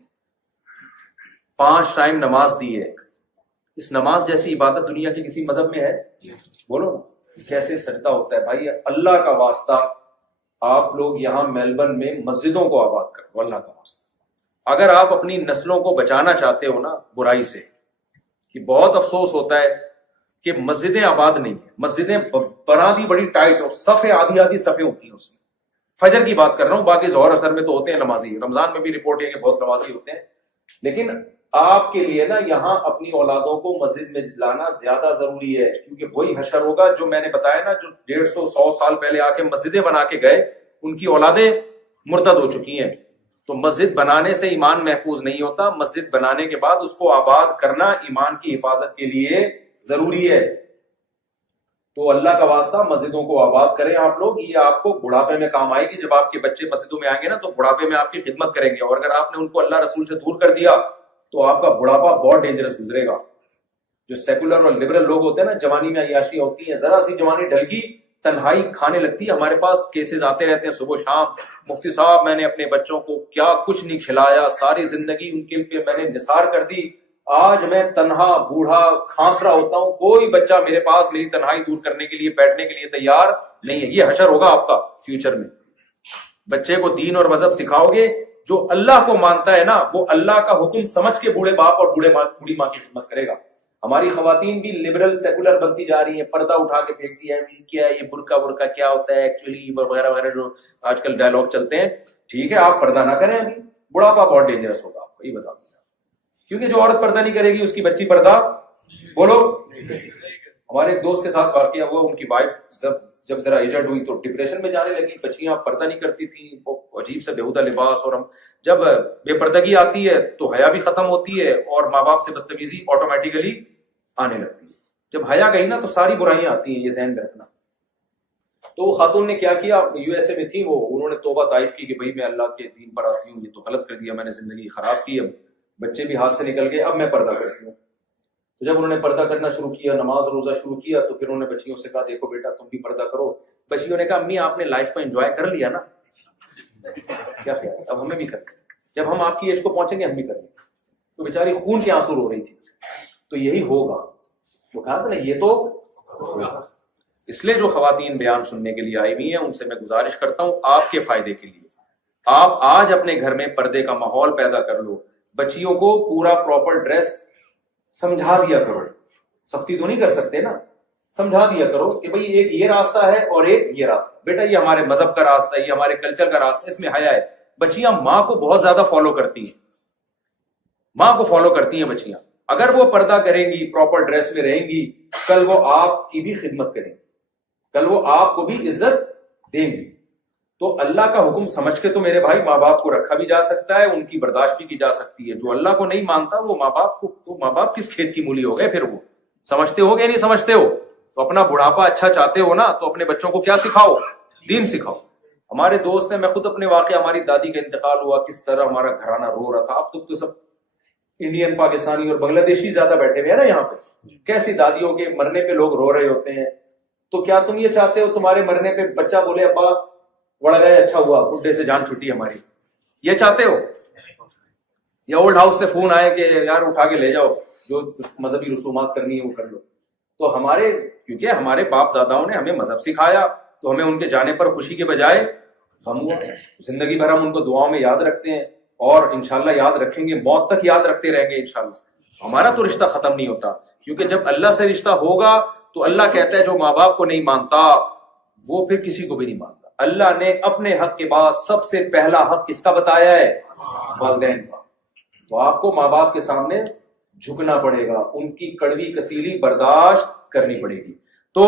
5 ٹائم نماز دی ہے، اس نماز جیسی عبادت دنیا کے کسی مذہب میں ہے؟ بولو. کیسے سجدہ ہوتا ہے بھائی، اللہ کا واسطہ آپ لوگ یہاں میلبرن میں مسجدوں کو آباد کرو، اللہ کا واسطہ. اگر آپ اپنی نسلوں کو بچانا چاہتے ہو نا برائی سے، کہ بہت افسوس ہوتا ہے کہ مسجدیں آباد نہیں ہیں، مسجدیں بنا دی بڑی ٹائٹ ہو، صفیں آدھی صفیں ہوتی ہیں اس میں. فجر کی بات کر رہا ہوں، باقی ظہر اثر میں تو ہوتے ہیں نمازی، رمضان میں بھی رپورٹ ہے کہ بہت نمازی ہوتے ہیں. لیکن آپ کے لیے نا یہاں اپنی اولادوں کو مسجد میں لانا زیادہ ضروری ہے، کیونکہ وہی حشر ہوگا جو میں نے بتایا نا، جو 150-100 سال پہلے آ کے مسجدیں بنا کے گئے، ان کی اولادیں مرتد ہو چکی ہیں. تو مسجد بنانے سے ایمان محفوظ نہیں ہوتا، مسجد بنانے کے بعد اس کو آباد کرنا ایمان کی حفاظت کے لیے ضروری ہے. تو اللہ کا واسطہ مسجدوں کو آباد کریں آپ لوگ. یہ آپ کو بڑھاپے میں کام آئے گی. جب آپ کے بچے مسجدوں میں آئیں گے نا تو بڑھاپے میں آپ کی خدمت کریں گے. اور اگر آپ نے ان کو اللہ رسول سے دور کر دیا تو آپ کا بڑھاپا بہت ڈینجرس گزرے گا. جو سیکولر اور لبرل لوگ ہوتے ہیں نا، جوانی میں عیاشی ہوتی ہے، ذرا سی جوانی ڈھل گئی تنہائی کھانے لگتی ہے. ہمارے پاس کیسز آتے رہتے ہیں صبح شام، مفتی صاحب میں نے اپنے بچوں کو کیا کچھ نہیں کھلایا، ساری زندگی ان کے پہ میں نے نثار کر دی، آج میں تنہا بوڑھا کھانس رہا ہوتا ہوں، کوئی بچہ میرے پاس میری تنہائی دور کرنے کے لیے بیٹھنے کے لیے تیار نہیں ہے. یہ حشر ہوگا آپ کا فیوچر میں. بچے کو دین اور مذہب سکھاؤ گے، جو اللہ کو مانتا ہے نا وہ اللہ کا حکم سمجھ کے بوڑھے باپ اور بوڑھی ماں کی خدمت کرے گا. ہماری خواتین بھی لبرل سیکولر بنتی جا رہی ہیں، پردہ اٹھا کے پھینکتی ہے، کیا ہے یہ برقع کیا ہوتا ہے ایکچولی وغیرہ وغیرہ جو آج کل ڈائلگ چلتے ہیں. ٹھیک ہے آپ پردہ نہ کریں، ابھی بڑھاپا بہت ڈینجرس ہوگا آپ کو، یہ بتا دوں. کیونکہ جو عورت پردہ نہیں کرے گی اس کی بچی پردہ بولو. ہمارے ایک دوست کے ساتھ واقعہ ہوا، ان کی وائف جب ذرا ایجڈ ہوئی تو ڈپریشن میں جانے لگی. بچیاں پردہ نہیں کرتی تھیں، عجیب سے بےہودہ لباس، اور ہم جب بے پردگی آتی ہے تو حیا بھی ختم ہوتی ہے اور ماں باپ سے بدتمیزی آٹومیٹیکلی آنے لگتی ہے. جب حیا گئی نا تو ساری برائیاں آتی ہیں، یہ ذہن میں رکھنا. تو خاتون نے کیا کیا، یو ایس اے میں تھی وہ، انہوں نے توبہ طائف کی کہ بھائی میں اللہ کے دین پر آتی ہوں، یہ تو غلط کر دیا میں نے، زندگی خراب کی، اب بچے بھی ہاتھ سے نکل گئے، اب میں پردہ کرتی ہوں. تو جب انہوں نے پردہ کرنا شروع کیا، نماز روزہ شروع کیا، تو پھر انہوں نے بچیوں سے کہا دیکھو بیٹا تم بھی پردہ کرو. بچیوں نے کہا امی آپ نے لائف کو انجوائے کر لیا نا، کیا خیال اب ہمیں بھی کریں، جب ہم آپ کی ایج کو پہنچیں گے ہم بھی کریں گے. تو بیچاری خون کے آنسو رو رہی تھی. تو یہی ہوگا، وہ کہا تھا نا یہ تو ہوگا. اس لیے جو خواتین بیان سننے کے لیے آئی ہوئی ہیں ان سے میں گزارش کرتا ہوں آپ کے فائدے کے لیے، آپ آج اپنے گھر میں پردے کا ماحول پیدا کر لو. بچیوں کو پورا پراپر ڈریس سمجھا دیا کرو، سختی تو نہیں کر سکتے نا، سمجھا دیا کرو کہ بھئی ایک یہ راستہ ہے اور ایک یہ راستہ. بیٹا یہ ہمارے مذہب کا راستہ ہے، یہ ہمارے کلچر کا راستہ ہے، اس میں حیا ہے. بچیاں ماں کو بہت زیادہ فالو کرتی ہیں، ماں کو فالو کرتی ہیں بچیاں. اگر وہ پردہ کریں گی، پراپر ڈریس میں رہیں گی، کل وہ آپ کی بھی خدمت کریں گی، کل وہ آپ کو بھی عزت دیں گی. تو اللہ کا حکم سمجھ کے تو میرے بھائی ماں باپ کو رکھا بھی جا سکتا ہے، ان کی برداشت بھی کی جا سکتی ہے. جو اللہ کو نہیں مانتا وہ ماں باپ کس کھیت کی مولی ہو گئے. پھر وہ سمجھتے ہو گے نہیں سمجھتے ہو تو اپنا بڑھاپا اچھا چاہتے ہو نا تو اپنے بچوں کو کیا سکھاؤ، دین سکھاؤ. ہمارے دوست نے، میں خود اپنے واقعہ، ہماری دادی کا انتقال ہوا، کس طرح ہمارا گھرانہ رو رہا تھا. اب تو سب انڈین پاکستانی اور بنگلہ دیشی زیادہ بیٹھے ہوئے ہیں نا یہاں پہ. کیسی دادیوں کے مرنے پہ لوگ رو رہے ہوتے ہیں. تو کیا تم یہ چاہتے ہو تمہارے مرنے پہ بچہ بولے ابا وڑ گئے اچھا ہوا، بڈھے سے جان چھٹی ہماری؟ یہ چاہتے ہو؟ یا اولڈ ہاؤس سے فون آئے کہ یار اٹھا کے لے جاؤ، جو مذہبی رسومات کرنی ہے وہ کر لو. تو ہمارے، کیونکہ ہمارے باپ داداؤں نے ہمیں مذہب سکھایا تو ہمیں ان کے جانے پر خوشی کے بجائے غم ہوا. زندگی بھر ہم ان کو دعاؤں میں یاد رکھتے ہیں اور انشاءاللہ یاد رکھیں گے، موت تک یاد رکھتے رہیں گے انشاءاللہ. ہمارا تو رشتہ ختم نہیں ہوتا، کیونکہ جب اللہ سے رشتہ ہوگا تو اللہ کہتا ہے جو ماں باپ کو نہیں مانتا وہ پھر کسی کو بھی نہیں مانتا. اللہ نے اپنے حق کے بعد سب سے پہلا حق کس کا بتایا ہے؟ والدین کا. تو آپ کو ماں باپ کے سامنے جھکنا پڑے گا، ان کی کڑوی کسیلی برداشت کرنی پڑے گی. تو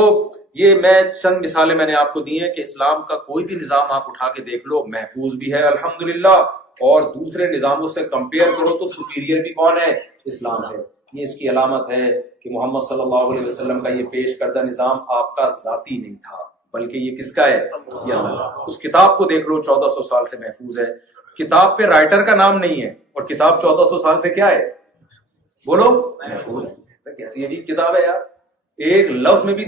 یہ میں چند مثالیں میں نے آپ کو دی ہیں کہ اسلام کا کوئی بھی نظام آپ اٹھا کے دیکھ لو محفوظ بھی ہے الحمدللہ، اور دوسرے نظاموں سے کمپیئر کرو تو سپیریئر بھی کون ہے؟ اسلام ہے۔ یہ اس کی علامت ہے کہ محمد صلی اللہ علیہ وسلم کا یہ پیش کردہ نظام آپ کا ذاتی نہیں تھا، بلکہ یہ کس کا ہے؟ یہ اللہ۔ اس کتاب کو دیکھ لو، 1400 سال سے محفوظ ہے، کتاب پہ رائٹر کا نام نہیں ہے، اور کتاب 1400 سال سے کیا ہے؟ بولو، محفوظ ہے۔ کیسی عجیب کتاب ہے یار، ایک لفظ میں بھی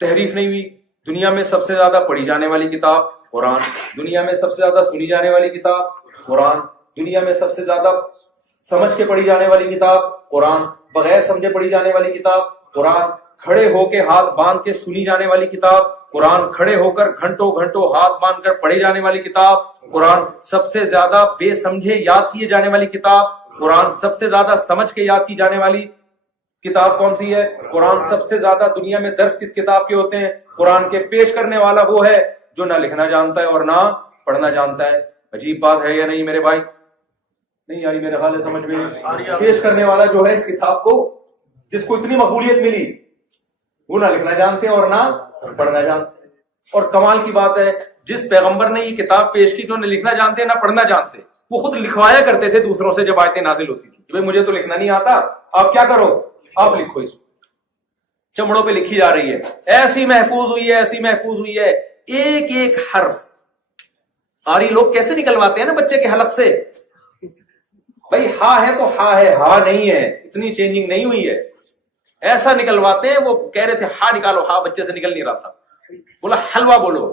تحریف نہیں ہوئی۔ دنیا میں سب سے زیادہ پڑھی جانے والی کتاب قرآن، دنیا میں سب سے زیادہ سنی جانے والی کتاب قرآن، دنیا میں سب سے زیادہ سمجھ کے پڑھی جانے والی کتاب قرآن، بغیر سمجھے پڑھی جانے والی کتاب قرآن، کھڑے ہو کے ہاتھ باندھ کے سنی جانے والی کتاب قرآن، کھڑے ہو کر گھنٹوں گھنٹوں ہاتھ باندھ کر پڑھی جانے والی کتاب قرآن، سب سے زیادہ بے سمجھے یاد کیے جانے والی کتاب قرآن، سب سے زیادہ سمجھ کے یاد کی جانے والی کتاب کون سی ہے؟ قرآن۔ سب سے زیادہ دنیا میں درس کس کتاب کے ہوتے ہیں؟ قرآن کے۔ پیش کرنے والا وہ ہے جو نہ لکھنا جانتا ہے اور نہ پڑھنا جانتا ہے۔ عجیب بات ہے یا نہیں میرے بھائی؟ نہیں یاری میرے خیال سے سمجھ میں پیش کرنے والا جو ہے اس کتاب کو، جس کو اتنی مقبولیت ملی، وہ نہ لکھنا جانتے ہیں اور نہ پڑھنا جانتے ہیں۔ اور کمال کی بات ہے، جس پیغمبر نے یہ کتاب پیش کی جو نہ لکھنا جانتے نہ پڑھنا جانتے، وہ خود لکھوایا کرتے تھے دوسروں سے جب آیتیں نازل ہوتی تھی کہ بھائی مجھے تو لکھنا نہیں آتا، آپ کیا کرو، آپ لکھو، اس چمڑوں پہ لکھی جا رہی ہے، ایسی محفوظ ہوئی ہے، ایسی محفوظ ہوئی ہے، ایک ایک حرف۔ قاری لوگ کیسے نکلواتے ہیں نا بچے کے حلق سے، بھائی ہاں ہے تو ہاں ہے، ہاں نہیں ہے، اتنی چینجنگ نہیں ہوئی ہے، ایسا نکلواتے ہیں۔ وہ کہہ رہے تھے ہاں نکالو، ہاں بچے سے نکل نہیں رہا تھا، بولا حلوہ بولو،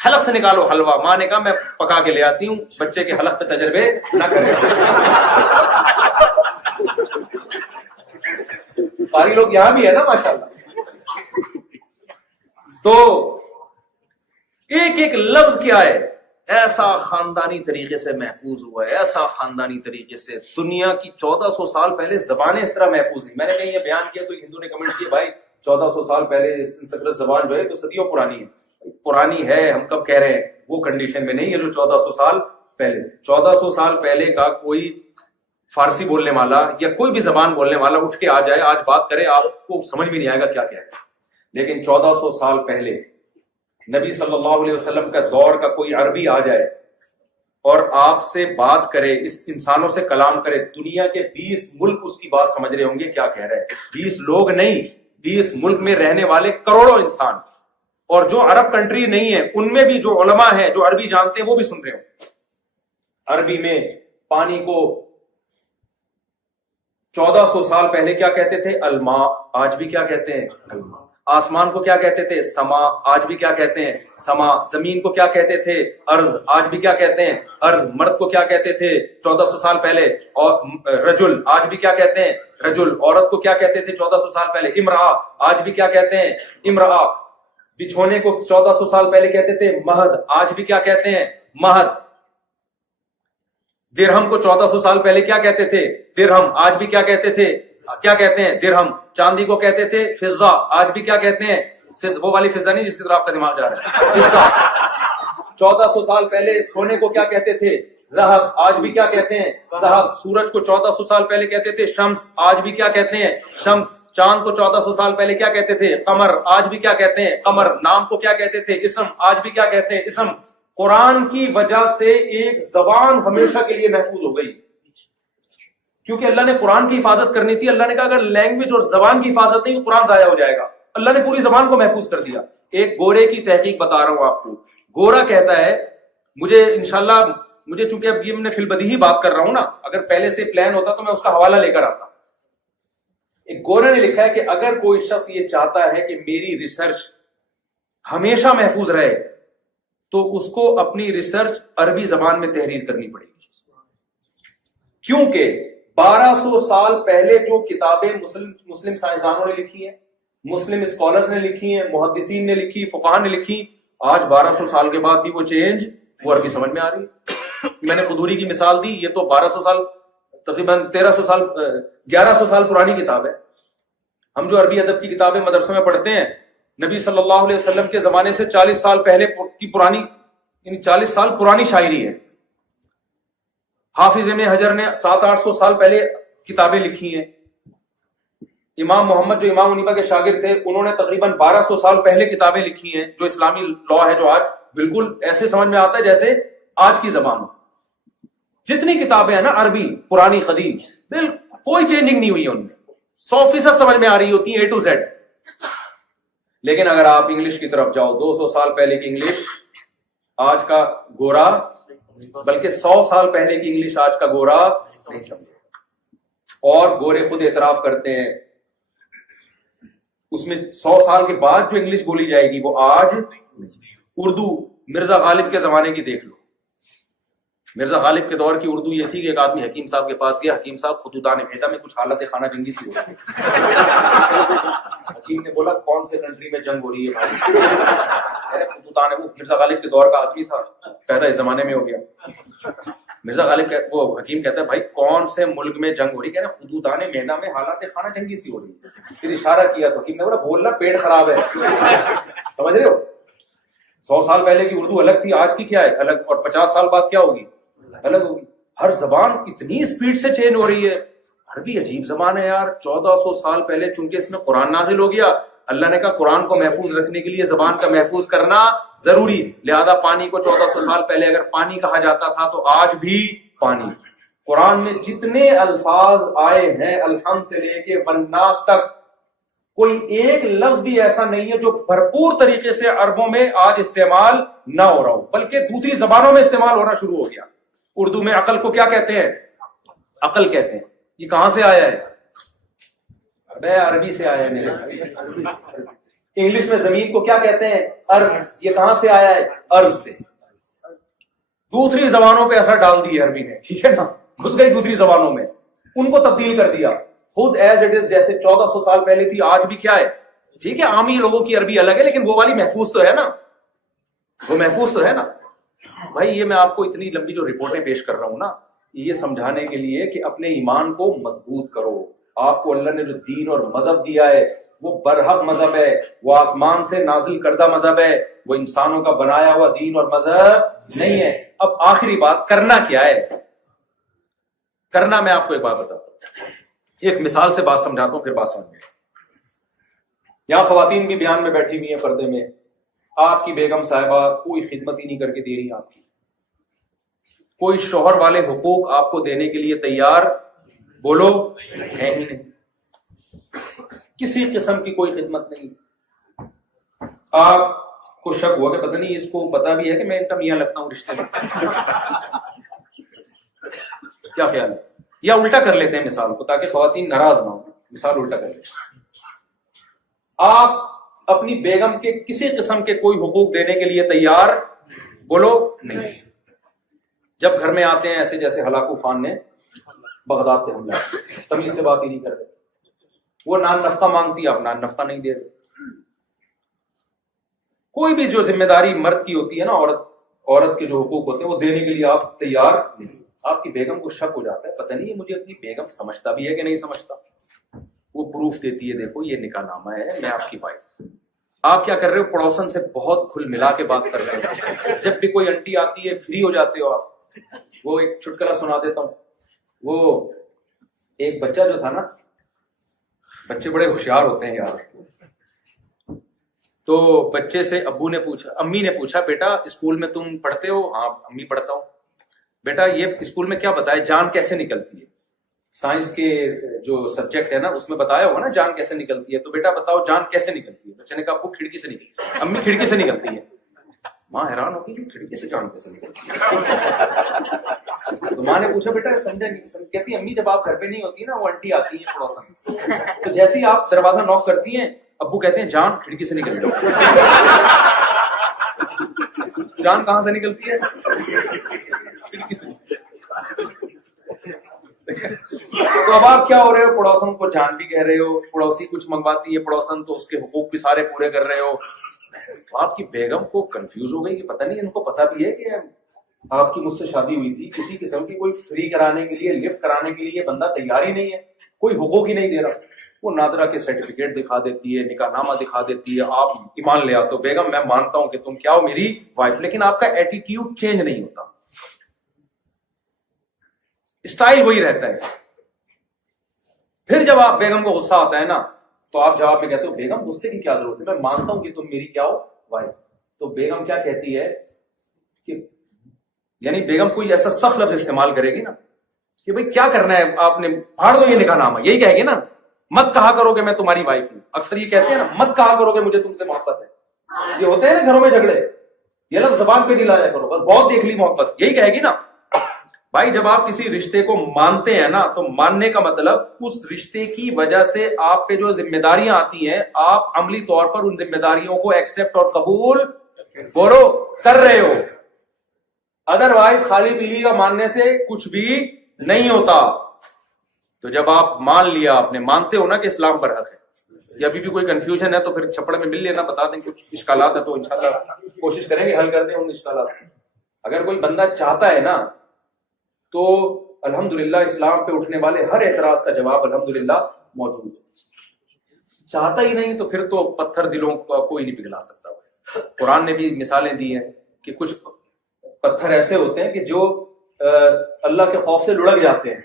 حلق سے نکالو حلوہ۔ ماں نے کہا میں پکا کے لے آتی ہوں، بچے کے حلق پہ تجربے نہ کرے۔ قاری لوگ یہاں بھی ہے نا ماشاءاللہ۔ تو ایک ایک لفظ کیا ہے، ایسا خاندانی طریقے سے محفوظ ہوا ہے، ایسا خاندانی طریقے سے۔ دنیا کی 1400 سال پہلے زبانیں اس طرح محفوظ نہیں۔ میں نے کہیں یہ بیان کیا تو ہندو نے کمنٹ کیا بھائی 1400 سال پہلے سنسکرت زبان جو ہے تو صدیوں پرانی ہے۔ پرانی ہے، ہم کب کہہ رہے ہیں، وہ کنڈیشن میں نہیں ہے جو 1400 سال پہلے۔ 1400 سال پہلے کا کوئی فارسی بولنے والا یا کوئی بھی زبان بولنے والا اٹھ کے آ جائے، آج بات کرے، آپ کو سمجھ بھی نہیں آئے گا کیا کیا ہے۔ لیکن 1400 سال پہلے نبی صلی اللہ علیہ وسلم کا دور کا کوئی عربی آ جائے اور آپ سے بات کرے، اس انسانوں سے کلام کرے، دنیا کے 20 ملک اس کی بات سمجھ رہے ہوں گے کیا کہہ رہے ہیں۔ 20 لوگ نہیں، 20 ملک میں رہنے والے کروڑوں انسان، اور جو عرب کنٹری نہیں ہے ان میں بھی جو علماء ہیں جو عربی جانتے ہیں وہ بھی سن رہے ہوں۔ عربی میں پانی کو 1400 سال پہلے کیا کہتے تھے؟ الماء، آج بھی کیا کہتے ہیں؟ الماء۔ آسمان کو کیا کہتے تھے؟ سما، آج بھی کیا کہتے ہیں؟ سما۔ زمین کو کیا کہتے تھے؟ ارض، آج بھی کیا کہتے ہیں؟ ارض۔ مرد کو کیا کہتے تھے 1400 سال پہلے؟ اور رجل، آج بھی کیا کہتے ہیں؟ رجل۔ عورت کو کیا کہتے تھے 1400 سال پہلے؟ امرأہ، آج بھی کیا کہتے ہیں؟ امرأہ۔ بچھونے کو 1400 سال پہلے کہتے تھے مہد، آج بھی کیا کہتے ہیں؟ مہد۔ درہم کو 1400 سال پہلے کیا کہتے تھے؟ درہم، آج بھی کیا کہتے تھے؟ کیا کہتے ہیں؟ درہم۔ چاندی کو کہتے تھے فضہ، آج بھی کیا کہتے ہیں؟ وہ والی فضہ نہیں جس کی طرف آپ کا دماغ جا رہا ہے، فضہ۔ 1400 سال پہلے سونے کو کیا کہتے تھے؟ ذہب، آج بھی کیا کہتے ہیں؟ ذہب۔ سورج کو 1400 سال پہلے کہتے تھے شمس، آج بھی کیا کہتے ہیں؟ شمس۔ چاند کو 1400 سال پہلے کیا کہتے تھے؟ قمر، آج بھی کیا کہتے ہیں؟ قمر۔ نام کو کیا کہتے تھے؟ اسم، آج بھی کیا کہتے ہیں؟ اسم۔ قرآن کی وجہ سے ایک زبان ہمیشہ کے لیے محفوظ ہو گئی، کیونکہ اللہ نے قرآن کی حفاظت کرنی تھی۔ اللہ نے کہا اگر لینگویج اور زبان کی حفاظت نہیں تو قرآن ضائع ہو جائے گا، اللہ نے پوری زبان کو محفوظ کر دیا۔ ایک گورے کی تحقیق بتا رہا ہوں آپ کو۔ گورا کہتا ہے، مجھے انشاءاللہ مجھے چونکہ اب یہ میں فی البدیہی بات کر رہا ہوں نا، اگر پہلے سے پلان ہوتا تو میں اس کا حوالہ لے کر آتا۔ ایک گورے نے لکھا ہے کہ اگر کوئی شخص یہ چاہتا ہے کہ میری ریسرچ ہمیشہ محفوظ رہے تو اس کو اپنی ریسرچ عربی زبان میں تحریر کرنی پڑے گی، کیونکہ 1200 سال پہلے جو کتابیں مسلم سائنسدانوں نے لکھی ہیں، مسلم اسکالرز نے لکھی ہیں، محدثین نے لکھی، فقہاء نے لکھی، آج 1200 سال کے بعد بھی وہ چینج وہ عربی سمجھ میں آ رہی ہے۔ میں نے قدوری کی مثال دی، یہ تو 1200 سال تقریباً 1300 سال 1100 سال پرانی کتاب ہے۔ ہم جو عربی ادب کی کتابیں مدرسوں میں پڑھتے ہیں، نبی صلی اللہ علیہ وسلم کے زمانے سے 40 سال پہلے کی پرانی، یعنی 40 سال پرانی شاعری ہے۔ حافظ ابن حجر نے 700-800 سال پہلے کتابیں لکھی ہیں۔ امام محمد جو امام حنیفہ کے شاگرد تھے، انہوں نے تقریباً 1200 سال پہلے کتابیں لکھی ہیں جو اسلامی لا ہے، جو آج بالکل ایسے سمجھ میں آتا ہے جیسے آج کی زبان. جتنی کتابیں ہیں نا عربی پرانی قدیم، کوئی چینجنگ نہیں ہوئی ہے ان میں، 100% سمجھ میں آ رہی ہوتی ہیں A to Z. لیکن اگر آپ انگلش کی طرف جاؤ، 200 سال پہلے کی انگلش آج کا گورا، بلکہ 100 سال پہلے کی انگلش آج کا گورا نہیں سمجھے. اور گورے خود اعتراف کرتے ہیں اس میں 100 سال کے بعد جو انگلش بولی جائے گی وہ آج. اردو مرزا غالب کے زمانے کی دیکھ لو. مرزا غالب کے دور کی اردو یہ تھی کہ ایک آدمی حکیم صاحب کے پاس گیا، حکیم صاحب خطوطان بھیجا میں کچھ حالت خانہ جنگی سی ہو رہی ہے. حکیم نے بولا کون سے کنٹری میں جنگ ہو رہی ہے بھائی؟ خطوطان، وہ مرزا غالب کے دور کا آدمی تھا، پیدا اس زمانے میں ہو گیا. مرزا غالب وہ حکیم کہتا ہے بھائی کون سے ملک میں جنگ ہو رہی ہے؟ کہہ رہے خطوطان میدان میں حالات خانہ جنگی سی ہو رہی ہے. پھر اشارہ کیا تو حکیم نے بولا بولنا پیٹ خراب ہے. سمجھ رہے ہو؟ 100 سال پہلے کی اردو الگ تھی، آج کی کیا ہے الگ، اور 50 سال بعد کیا ہوگی الگ ہوگی. ہر زبان اتنی اسپیڈ سے چینج ہو رہی ہے. عربی عجیب زبان ہے یار. 1400 سال پہلے چونکہ اس میں قرآن نازل ہو گیا، اللہ نے کہا قرآن کو محفوظ رکھنے کے لیے زبان کا محفوظ کرنا ضروری، لہذا پانی کو 1400 سال پہلے اگر پانی کہا جاتا تھا تو آج بھی پانی. قرآن میں جتنے الفاظ آئے ہیں الحمد سے لے کے والناس تک، کوئی ایک لفظ بھی ایسا نہیں ہے جو بھرپور طریقے سے عربوں میں آج استعمال نہ ہو رہا ہو، بلکہ دوسری زبانوں میں استعمال ہونا شروع ہو گیا. اردو میں عقل کو کیا کہتے ہیں؟ عقل کہتے ہیں. یہ کہاں سے آیا ہے؟ عربی سے آیا ہے میرے. انگلش میں زمین کو کیا کہتے ہیں؟ ارض. یہ کہاں سے آیا ہے؟ ارض سے. دوسری زبانوں پہ اثر ڈال دی عربی نے، ٹھیک ہے نا، گھس گئی دوسری زبانوں میں، ان کو تبدیل کر دیا خود ایز اٹ از. جیسے 1400 سال پہلے تھی آج بھی کیا ہے، ٹھیک ہے عامی لوگوں کی عربی الگ ہے لیکن وہ والی محفوظ تو ہے نا، وہ محفوظ تو ہے نا. بھائی یہ میں آپ کو اتنی لمبی جو رپورٹیں پیش کر رہا ہوں نا، یہ سمجھانے کے لیے کہ اپنے ایمان کو مضبوط کرو. آپ کو اللہ نے جو دین اور مذہب دیا ہے وہ برحق مذہب ہے، وہ آسمان سے نازل کردہ مذہب ہے، وہ انسانوں کا بنایا ہوا دین اور مذہب نہیں ہے. اب آخری بات، کرنا کیا ہے؟ کرنا، میں آپ کو ایک بات بتاتا ہوں، ایک مثال سے بات سمجھاتا ہوں پھر بات سمجھ میں. یہاں خواتین بھی بیان میں بیٹھی ہوئی ہیں پردے میں، آپ کی بیگم صاحبہ کوئی خدمت ہی نہیں کر کے دے رہی آپ کی، کوئی شوہر والے حقوق آپ کو دینے کے لیے تیار بولو ہے ہی نہیں، کسی قسم کی کوئی خدمت نہیں. آپ کو شک ہوا کہ پتہ نہیں اس کو پتا بھی ہے کہ میں ان کا میاں لگتا ہوں رشتے میں، کیا خیال ہے؟ یا الٹا کر لیتے ہیں مثال کو تاکہ خواتین ناراض نہ ہو. مثال الٹا کر لیتے ہیں، آپ اپنی بیگم کے کسی قسم کے کوئی حقوق دینے کے لیے تیار بولو نہیں. جب گھر میں آتے ہیں ایسے جیسے ہلاکو خان نے بغداد پہ حملہ، تمیز سے بات ہی نہیں کرتے. وہ نان نفقہ مانگتی ہے، آپ نان نفقہ نہیں دے رہے. کوئی بھی جو ذمہ داری مرد کی ہوتی ہے نا، عورت کے جو حقوق ہوتے ہیں وہ دینے کے لیے آپ تیار نہیں. آپ کی بیگم کو شک ہو جاتا ہے پتہ نہیں یہ مجھے اپنی بیگم سمجھتا بھی ہے کہ نہیں سمجھتا. وہ پروف دیتی ہے، دیکھو یہ نکاح نامہ ہے، میں آپ کی وائف. آپ کیا کر رہے ہو؟ پڑوسن سے بہت کھل ملا کے بات کر رہے ہو. جب بھی کوئی انٹی آتی ہے فری ہو جاتے ہو آپ. وہ ایک چٹکلا سنا دیتا ہوں. وہ ایک بچہ جو تھا نا، بچے بڑے ہوشیار ہوتے ہیں یار، تو بچے سے ابو نے پوچھا، امی نے پوچھا بیٹا اسکول میں تم پڑھتے ہو؟ ہاں امی پڑھتا ہوں. بیٹا یہ اسکول میں کیا بتایا جان کیسے نکلتی ہے؟ سائنس کے جو سبجیکٹ ہے نا اس میں بتایا ہوگا نا جان کیسے نکلتی ہے، تو بیٹا بتاؤ جان کیسے نکلتی ہے؟ بچے نے کہا ابو کھڑکی سے نکلتی. امی کھڑکی سے نکلتی ہے. ماں حیران ہوگی کہ کھڑکی سے جان کیسے نکلتی ہے. تو ماں نے پوچھا بیٹا سمجھا نہیں؟ کہتی امی جب آپ گھر پہ نہیں ہوتی نا وہ انٹی آتی ہیں پڑوسن، تو جیسے ہی آپ دروازہ نوک کرتی ہیں ابو کہتے ہیں جان کھڑکی سے نکل جاؤ. جان کہاں سے نکلتی ہے؟ کھڑکی سے. تو اب آپ کیا ہو رہے ہو؟ پڑوسن کو جان بھی کہہ رہے ہو، پڑوسی کچھ منگواتی ہے پڑوسن تو اس کے حقوق بھی سارے پورے کر رہے ہو. آپ کی بیگم کو کنفیوز ہو گئی کہ پتہ نہیں ان کو پتا بھی ہے کہ آپ کی مجھ سے شادی ہوئی تھی، کسی قسم کی کوئی فری کرانے کے لیے لفٹ کرانے کے لیے بندہ تیار ہی نہیں ہے، کوئی حقوق ہی نہیں دے رہا. وہ نادرا کے سرٹیفکیٹ دکھا دیتی ہے، نکاح نامہ دکھا دیتی ہے، آپ ایمان لے آتے ہو بیگم میں مانتا ہوں کہ تم کیا ہو میری وائف، لیکن آپ کا ایٹیٹیوڈ چینج نہیں ہوتا، اسٹائل وہی رہتا ہے. پھر جب آپ بیگم کو غصہ آتا ہے نا تو آپ جواب میں کہتے ہو بیگم غصے کی کیا ضرورت ہے، میں مانتا ہوں کہ تم میری کیا ہو، وائف۔ تو بیگم کیا کہتی ہے کہ یعنی بیگم کوئی ایسا سخت لفظ استعمال کرے گی نا کہ بھئی کیا کرنا ہے آپ نے، پھاڑ دو یہ نکاح نامہ، یہی کہے گی نا، مت کہا کرو کہ میں تمہاری وائف ہوں۔ اکثر یہ کہتے ہیں نا، مت کہا کرو کہ مجھے تم سے محبت ہے، یہ ہوتے ہیں نا گھروں میں جھگڑے، یہ لفظ زبان پہ نہیں لایا کرو، بس بہت دیکھ لی محبت، یہی کہے گی نا۔ بھائی جب آپ کسی رشتے کو مانتے ہیں نا تو ماننے کا مطلب اس رشتے کی وجہ سے آپ پہ جو ذمہ داریاں آتی ہیں آپ عملی طور پر ان ذمہ داریوں کو ایکسپٹ اور قبول بولو کر رہے ہو، ادروائز خالی بلی کا ماننے سے کچھ بھی نہیں ہوتا۔ تو جب آپ مان لیا، آپ نے مانتے ہو نا کہ اسلام پر حق ہے، یا ابھی بھی کوئی کنفیوژن ہے تو پھر چھپڑ میں مل لینا، بتا دیں کچھ اشکالات ہیں تو انشاءاللہ کوشش کریں گے حل کر دیں ان اشکالات۔ اگر کوئی بندہ چاہتا ہے نا تو الحمدللہ اسلام پہ اٹھنے والے ہر اعتراض کا جواب الحمدللہ موجود ہے۔ چاہتا ہی نہیں تو پھر تو پتھر دلوں کو کوئی نہیں پگھلا سکتا۔ قرآن نے بھی مثالیں دی ہیں کہ کچھ پتھر ایسے ہوتے ہیں کہ جو اللہ کے خوف سے لڑک جاتے ہیں،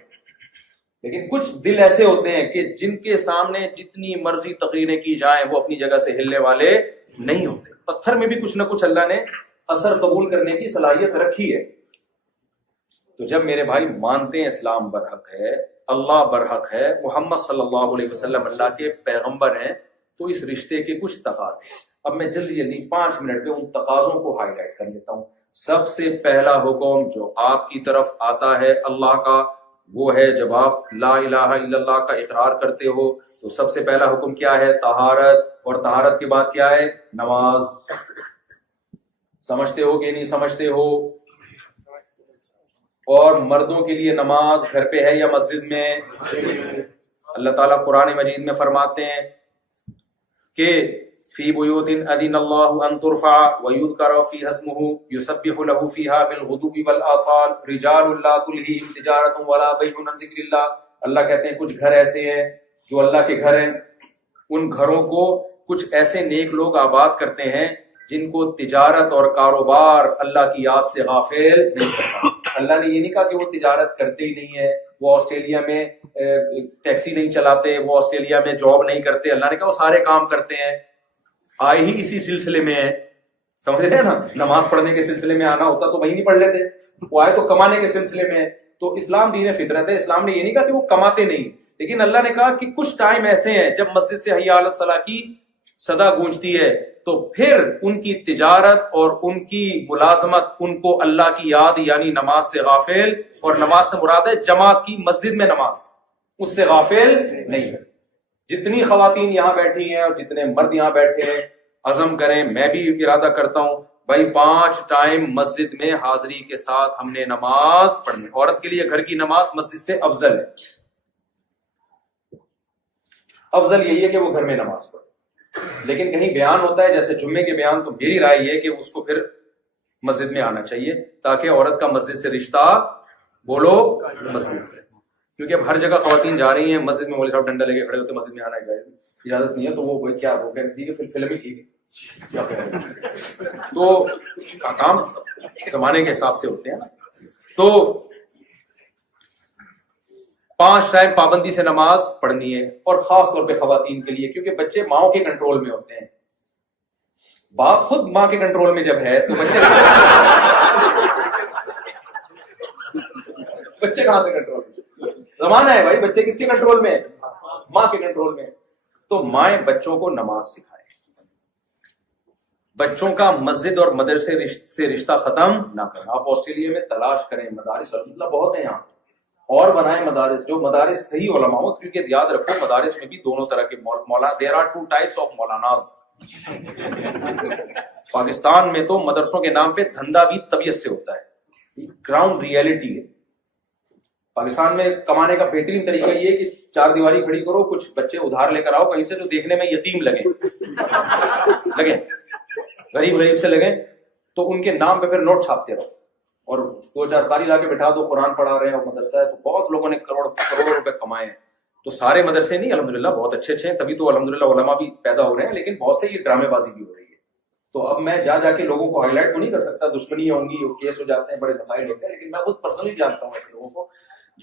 لیکن کچھ دل ایسے ہوتے ہیں کہ جن کے سامنے جتنی مرضی تقریریں کی جائیں وہ اپنی جگہ سے ہلنے والے نہیں ہوتے۔ پتھر میں بھی کچھ نہ کچھ اللہ نے اثر قبول کرنے کی صلاحیت رکھی ہے۔ تو جب میرے بھائی مانتے ہیں اسلام برحق ہے، اللہ برحق ہے، محمد صلی اللہ علیہ وسلم اللہ کے پیغمبر ہیں، تو اس رشتے کے کچھ تقاضے، اب میں جلدی 5 منٹ میں ان تقاضوں کو ہائی لائٹ کر لیتا ہوں۔ سب سے پہلا حکم جو آپ کی طرف آتا ہے اللہ کا وہ ہے جب آپ لا الہ الا اللہ کا اقرار کرتے ہو تو سب سے پہلا حکم کیا ہے؟ طہارت، اور طہارت کے بعد کیا ہے؟ نماز۔ سمجھتے ہو کہ نہیں سمجھتے ہو؟ اور مردوں کے لیے نماز گھر پہ ہے یا مسجد میں؟ اللہ تعالیٰ قرآن مجید میں فرماتے ہیں کہ فی بیوت اذن اللہ ان ترفع ویذکر فیہا اسمہ یسبح لہ فیہا بالغدو والآصال رجال لا تلہیہم تجارۃ ولا بیع عن ذکر اللہ۔ اللہ کہتے ہیں کچھ گھر ایسے ہیں جو اللہ کے گھر ہیں، ان گھروں کو کچھ ایسے نیک لوگ آباد کرتے ہیں جن کو تجارت اور کاروبار اللہ کی یاد سے غافل نہیں کرتا۔ اللہ نے یہ نہیں کہا کہ وہ تجارت کرتے ہی نہیں ہے، وہ آسٹریلیا میں ٹیکسی نہیں چلاتے، وہ آسٹریلیا میں جاب نہیں کرتے، اللہ نے کہا وہ سارے کام کرتے ہیں، آئے ہی اسی سلسلے میں ہیں۔ سمجھ رہے ہیں نا، نماز پڑھنے کے سلسلے میں آنا ہوتا تو وہی نہیں پڑھ لیتے، وہ آئے تو کمانے کے سلسلے میں۔ تو اسلام دین فطرت ہے، اسلام نے یہ نہیں کہا کہ وہ کماتے نہیں، لیکن اللہ نے کہا کہ کچھ ٹائم ایسے ہیں جب مسجد سے حی علی الصلاۃ کی صدا گونجتی ہے تو پھر ان کی تجارت اور ان کی ملازمت ان کو اللہ کی یاد یعنی نماز سے غافل، اور نماز سے مراد ہے جماعت کی مسجد میں نماز، اس سے غافل نہیں ہے۔ جتنی خواتین یہاں بیٹھی ہیں اور جتنے مرد یہاں بیٹھے ہیں عزم کریں، میں بھی ارادہ کرتا ہوں بھائی 5 ٹائم مسجد میں حاضری کے ساتھ ہم نے نماز پڑھنی۔ عورت کے لیے گھر کی نماز مسجد سے افضل ہے، افضل یہی ہے کہ وہ گھر میں نماز پڑھے، لیکن کہیں بیان ہوتا ہے جیسے جمعے کے بیان تو میری رائے یہ ہے کہ اس کو پھر مسجد میں آنا چاہیے تاکہ عورت کا مسجد سے رشتہ بولو مسجد ہے، کیونکہ اب ہر جگہ خواتین جا رہی ہیں مسجد میں، مولوی صاحب ڈنڈا لے کے کھڑے ہوتے مسجد میں آنا اجازت نہیں ہے، تو وہ کیا وہ کہتی ہے کہ فلم ہی ٹھیک ہے کیا کہہ رہے ہیں، تو کام زمانے کے حساب سے ہوتے ہیں نا۔ تو 5 ٹائم پابندی سے نماز پڑھنی ہے، اور خاص طور پہ خواتین کے لیے، کیونکہ بچے ماؤں کے کنٹرول میں ہوتے ہیں۔ باپ خود ماں کے کنٹرول میں جب ہے تو بچے کہاں سے کنٹرول میں؟ زمانہ ہے بھائی، بچے کس کے کنٹرول میں؟ ماں کے کنٹرول میں۔ تو مائیں بچوں کو نماز سکھائیں، بچوں کا مسجد اور مدرسے سے رشتہ ختم نہ کریں۔ آپ آسٹریلیا میں تلاش کریں، مدارس الحمدللہ بہت ہیں یہاں، اور بنائیں مدارس جو مدارس صحیح علماء ہو، کیونکہ یاد رکھو مدارس میں بھی دونوں طرح کے مولانا، دیر آر 2 types of مولاناز۔ پاکستان میں تو مدرسوں کے نام پہ دھندا بھی طبیعت سے ہوتا ہے، گراؤنڈ ریئلٹی ہے۔ پاکستان میں کمانے کا بہترین طریقہ یہ ہے کہ 4 دیواری کھڑی کرو، کچھ بچے ادھار لے کر آؤ کہیں سے جو دیکھنے میں یتیم لگیں غریب سے لگیں، تو ان کے نام پہ پھر نوٹ چھاپتے رہو، اور 2-4 قاری لا کے بٹھا دو، قرآن پڑھا رہے ہیں اور مدرسہ ہے، تو بہت لوگوں نے کروڑ روپے کمائے ہیں۔ تو سارے مدرسے نہیں، الحمدللہ بہت اچھے ہیں، تبھی تو الحمدللہ علماء بھی پیدا ہو رہے ہیں، لیکن بہت سے یہ ڈرامے بازی بھی ہو رہی ہے۔ تو اب میں جا کے لوگوں کو ہائی لائٹ تو نہیں کر سکتا، دشمنی ہوں گی، کیس ہو جاتے ہیں، بڑے مسائل ہوتے ہیں، لیکن میں خود پرسنلی جانتا ہوں ایسے لوگوں کو۔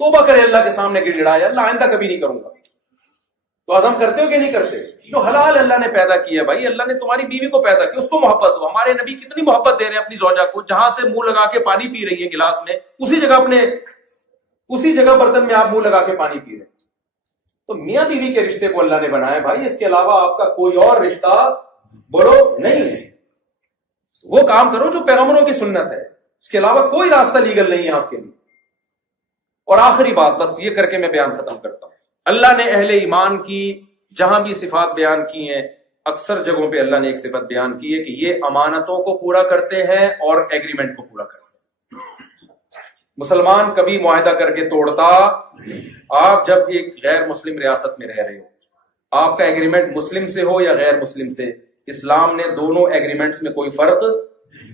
توبہ کرے اللہ کے سامنے گر گڑائے, اللہ آئندہ کبھی نہیں کروں گا. تو عزم کرتے ہو کہ نہیں کرتے؟ جو حلال اللہ نے پیدا کیا بھائی, اللہ نے تمہاری بیوی کو پیدا کیا, اس کو محبت ہو. ہمارے نبی کتنی محبت دے رہے ہیں اپنی زوجہ کو, جہاں سے منہ لگا کے پانی پی رہی ہے گلاس میں, اسی جگہ برتن میں آپ منہ لگا کے پانی پی رہے ہیں. تو میاں بیوی کے رشتے کو اللہ نے بنایا بھائی, اس کے علاوہ آپ کا کوئی اور رشتہ بولو نہیں ہے. وہ کام کرو جو پیغمبروں کی سنت ہے, اس کے علاوہ کوئی راستہ لیگل نہیں ہے آپ کے لیے. اور آخری بات بس یہ کر کے میں بیان ختم کرتا ہوں. اللہ نے اہل ایمان کی جہاں بھی صفات بیان کی ہیں, اکثر جگہوں پہ اللہ نے ایک صفت بیان کی ہے کہ یہ امانتوں کو پورا کرتے ہیں اور ایگریمنٹ کو پورا کرتے ہیں. مسلمان کبھی معاہدہ کر کے توڑتا نہیں. آپ جب ایک غیر مسلم ریاست میں رہ رہے ہو, آپ کا ایگریمنٹ مسلم سے ہو یا غیر مسلم سے, اسلام نے دونوں ایگریمنٹس میں کوئی فرق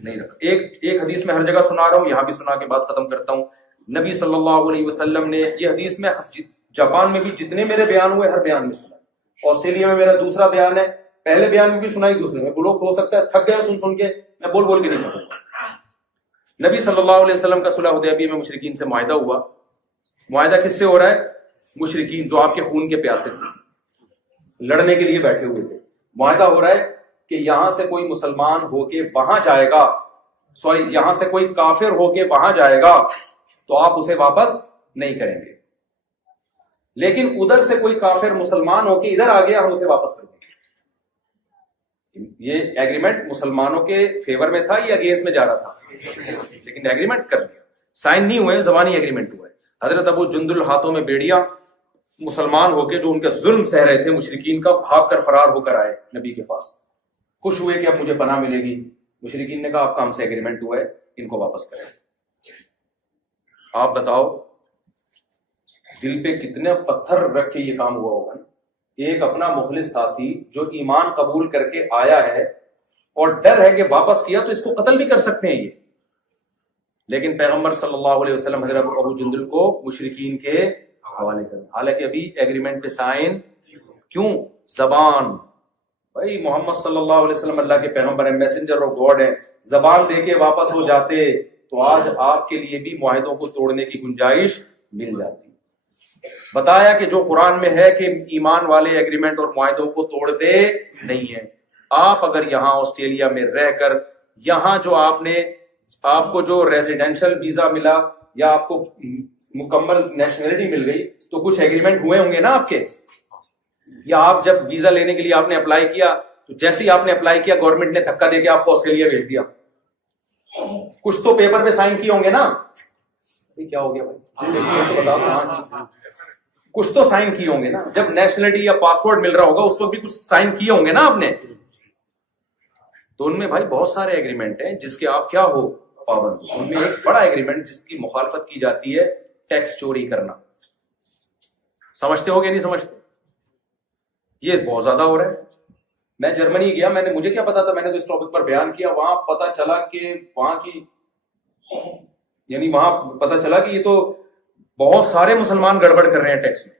نہیں رکھا. ایک حدیث میں ہر جگہ سنا رہا ہوں, یہاں بھی سنا کے بعد ختم کرتا ہوں. نبی صلی اللہ علیہ وسلم نے یہ حدیث میں, جاپان میں بھی جتنے میرے بیان ہوئے ہر بیان میں سنا, آسٹریلیا میں میرا دوسرا بیان ہے, پہلے بیان میں بھی سنائی, دوسرے میں بلوک ہو سکتا ہے تھک گیا سن کے, میں بول کے نہیں سنوں. نبی صلی اللہ علیہ وسلم کا صلح حدیبیہ میں مشرکین سے معاہدہ ہوا. معاہدہ کس سے ہو رہا ہے؟ مشرکین جو آپ کے خون کے پیاسے تھے, لڑنے کے لیے بیٹھے ہوئے تھے. معاہدہ ہو رہا ہے کہ یہاں سے کوئی مسلمان ہو کے وہاں جائے گا, یہاں سے کوئی کافر ہو کے وہاں جائے گا تو آپ اسے واپس نہیں کریں گے, لیکن ادھر سے کوئی کافر مسلمان ہو کے ادھر آ گیا, ہم اسے واپس کر دیں گے. یہ ایگریمنٹ مسلمانوں کے فیور میں تھا یا اگینسٹ میں جا رہا تھا؟ لیکن ایگریمنٹ کر دیا, سائن نہیں ہوئے, زبانی ایگریمنٹ ہوا ہے. حضرت ابو جندل ہاتھوں میں بیڑیا, مسلمان ہو کے جو ان کا ظلم سہ رہے تھے مشرکین کا, بھاگ کر فرار ہو کر آئے نبی کے پاس, خوش ہوئے کہ اب مجھے پناہ ملے گی. مشرکین نے کہا آپ کا ہم سے ایگریمنٹ ہوا ہے, ان کو واپس کریں. آپ بتاؤ دل پہ کتنے پتھر رکھ کے یہ کام ہوا ہوگا نا. ایک اپنا مخلص ساتھی جو ایمان قبول کر کے آیا ہے اور ڈر ہے کہ واپس کیا تو اس کو قتل بھی کر سکتے ہیں یہ, لیکن پیغمبر صلی اللہ علیہ وسلم حضرت ابو جندل کو مشرکین کے حوالے کر, حالانکہ ابھی ایگریمنٹ پہ سائن کیوں؟ زبان. بھائی محمد صلی اللہ علیہ وسلم اللہ کے پیغمبر ہیں, میسنجر آف گاڈ ہیں, زبان دے کے واپس ہو جاتے تو آج آپ کے لیے بھی معاہدوں کو توڑنے کی گنجائش مل جاتی. بتایا کہ جو قرآن میں ہے کہ ایمان والے ایگریمنٹ اور معاہدوں کو توڑتے نہیں ہیں. آپ اگر یہاں آسٹریلیا میں رہ کر, یہاں جو آپ کو جو ریزیڈینشل ویزا ملا یا آپ کو مکمل نیشنلٹی مل گئی تو کچھ ایگریمنٹ ہوئے ہوں گے نا آپ کے, یا آپ جب ویزا لینے کے لیے آپ نے اپلائی کیا تو جیسے ہی آپ نے اپلائی کیا گورنمنٹ نے دھکا دے کے آپ کو آسٹریلیا بھیج دیا, کچھ تو پیپر پہ سائن کیے ہوں گے نا. کیا ہو گیا بھائی؟ کچھ تو سائن کیے ہوں گے نا. جب نیشنلٹی یا پاسپورٹ مل رہا ہوگا اس وقت بھی کچھ سائن کیے ہوں گے نا آپ نے. تو ان میں بھائی بہت سارے ایگریمنٹ ہیں جس کے آپ کیا ہو پابند. ان میں ایک بڑا ایگریمنٹ جس کی مخالفت کی جاتی ہے ٹیکس چوری کرنا. سمجھتے ہو گے نہیں سمجھتے؟ یہ بہت زیادہ ہو رہا ہے. میں جرمنی گیا, مجھے کیا پتا تھا, میں نے تو اس ٹاپک پر بیان کیا. وہاں پتا چلا کہ وہاں پتا چلا کہ یہ تو بہت سارے مسلمان گڑبڑ کر رہے ہیں ٹیکس میں.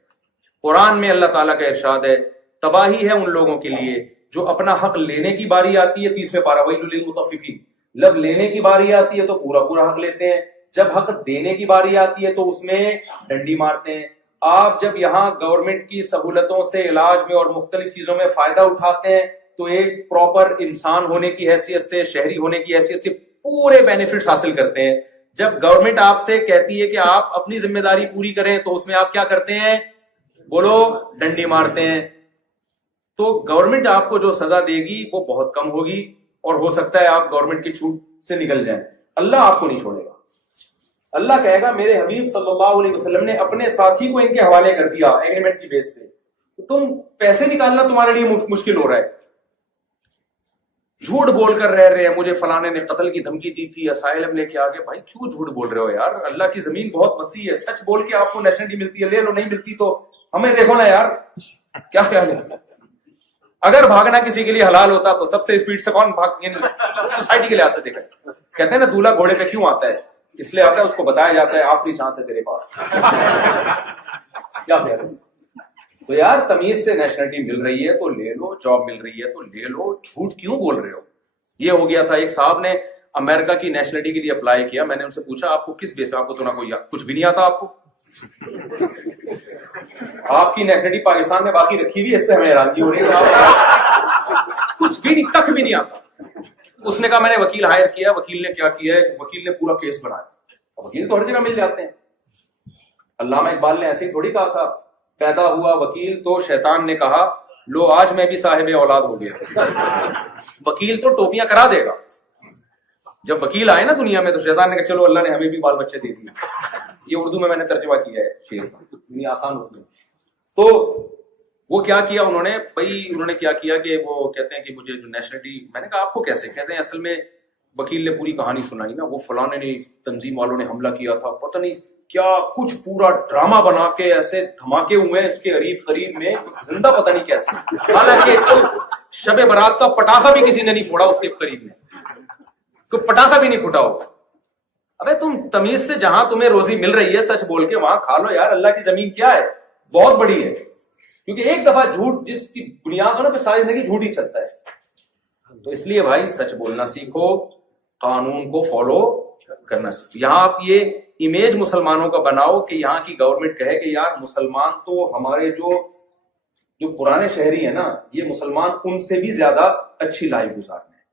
قرآن میں اللہ تعالیٰ کا ارشاد ہے تباہی ہے ان لوگوں کے لیے جو اپنا حق لینے کی باری آتی ہے, 30ویں پارہ ویل للمطففین, جب لینے کی باری آتی ہے تو پورا حق لیتے ہیں, جب حق دینے کی باری آتی ہے تو اس میں ڈنڈی مارتے ہیں. آپ جب یہاں گورنمنٹ کی سہولتوں سے علاج میں اور مختلف چیزوں میں فائدہ اٹھاتے ہیں تو ایک پراپر انسان ہونے کی حیثیت سے, شہری ہونے کی حیثیت سے پورے بینیفٹس حاصل کرتے ہیں. جب گورنمنٹ آپ سے کہتی ہے کہ آپ اپنی ذمہ داری پوری کریں تو اس میں آپ کیا کرتے ہیں؟ بولو, ڈنڈی مارتے ہیں. تو گورنمنٹ آپ کو جو سزا دے گی وہ بہت کم ہوگی اور ہو سکتا ہے آپ گورنمنٹ کی چھوٹ سے نکل جائیں. اللہ آپ کو نہیں چھوڑے گا. اللہ کہے گا میرے حبیب صلی اللہ علیہ وسلم نے اپنے ساتھی کو ان کے حوالے کر دیا ایگریمنٹ کی بیس پہ, تم پیسے نکالنا تمہارے لیے مشکل ہو رہا ہے. جھوٹ بول کر رہ رہے ہیں, مجھے فلانے نے قتل کی دھمکی دی تھی, اسائلم لے کے آگے. بھائی کیوں جھوٹ بول رہے ہو یار؟ اللہ کی زمین بہت وسیع ہے, سچ بول کے آپ کو نیشنلٹی ملتی ہے, لے لو, نہیں ملتی تو ہمیں دیکھو نا یار کیا خیال ہے. اگر بھاگنا کسی کے لیے حلال ہوتا تو سب سے اسپیڈ سے کون سوسائٹی کے لحاظ سے دیکھا. کہتے ہیں نا دولہا گھوڑے پہ کیوں آتا ہے؟ اس لیے آتا ہے اس کو بتایا جاتا ہے آخری چانس ہے تیرے پاس. کیا خیال ہے؟ تو یار تمیز سے نیشنلٹی مل رہی ہے تو لے لو, جاب مل رہی ہے تو لے لو, جھوٹ کیوں بول رہے ہو؟ یہ ہو گیا تھا. ایک صاحب نے امریکہ کی نیشنلٹی کے لیے اپلائی کیا, میں نے ان سے پوچھا آپ کو کس بیس پہ, آپ کو تو نہ کوئی کچھ بھی نہیں آتا آپ کو, آپ کی نیشنلٹی پاکستان میں باقی رکھی ہوئی، اس سے ہمیں حیرانگی ہو رہی ہے، کچھ بھی نہیں، تک بھی نہیں آتا. اس نے کہا میں نے وکیل ہائر کیا. وکیل نے کیا کیا ہے؟ وکیل نے پورا کیس بنایا. وکیل تو ہر جگہ مل جاتے ہیں. علامہ اقبال نے ایسے ہی تھوڑی کہا تھا پیدا ہوا وکیل تو شیطان نے کہا لو آج میں بھی صاحب اولاد ہو گیا. وکیل تو ٹوپیاں کرا دے گا. جب وکیل آئے نا دنیا میں تو شیطان نے کہا چلو اللہ نے ہمیں بھی بال بچے دے دیے. یہ اردو میں نے ترجمہ کیا ہے شعر کا، اتنی آسان اردو. تو وہ کیا کیا انہوں نے کیا کیا کہ وہ کہتے ہیں کہ مجھے جو نیشنلٹی، میں نے کہا آپ کو کیسے؟ کہتے ہیں اصل میں وکیل نے پوری کہانی سنائی نا، وہ فلانے نے تنظیم والوں نے حملہ کیا تھا، پتہ نہیں کیا کچھ پورا ڈرامہ بنا کے ایسے دھماکے ہوئے اس کے قریب میں، زندہ پتہ نہیں کیسے. حالانکہ تو شب برات کا پٹاخہ بھی کسی نے نہیں پھوڑا اس کے قریب میں، کوئی پٹاخہ بھی نہیں پھوٹا ہو. ابے تم تمیز سے جہاں تمہیں روزی مل رہی ہے سچ بول کے وہاں کھا لو یار. اللہ کی زمین کیا ہے، بہت بڑی ہے. کیونکہ ایک دفعہ جھوٹ جس کی بنیاد ہو نا پہ ساری زندگی جھوٹ ہی چلتا ہے. تو اس لیے بھائی سچ بولنا سیکھو، قانون کو فالو کرنا سیکھو. یہاں آپ یہ امیج مسلمانوں کا بناؤ کہ یہاں کی گورنمنٹ کہے کہ یار مسلمان تو ہمارے جو پرانے شہری ہیں نا، یہ مسلمان ان سے بھی زیادہ اچھی لائف گزارنے ہیں.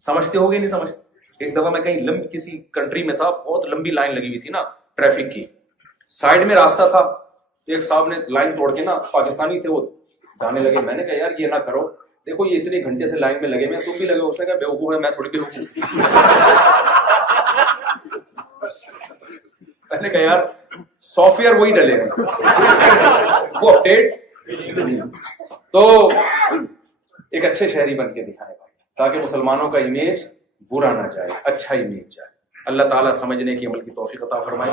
سمجھتے ہو گے نہیں سمجھتے؟ ایک دفعہ میں کہیں کسی کنٹری میں تھا، بہت لمبی لائن لگی ہوئی تھی نا ٹریفک کی، سائڈ میں راستہ تھا. ایک صاحب نے لائن توڑ کے نا، پاکستانی تھے وہ، جانے لگے. میں نے کہا یار یہ نہ کرو، دیکھو یہ اتنے گھنٹے سے لائن میں لگے ہوئے، تم بھی لگے. اس نے کہا بیوقوف ہے، میں تھوڑی بیوقوف. میں نے کہا یار سافٹ ویئر وہی ڈلے گا، وہ اپڈیٹ. تو ایک اچھے شہری بن کے دکھائے گا تاکہ مسلمانوں کا امیج برا نہ جائے، اچھا امیج جائے. اللہ تعالیٰ سمجھنے کی عمل کی توفیق عطا فرمائے.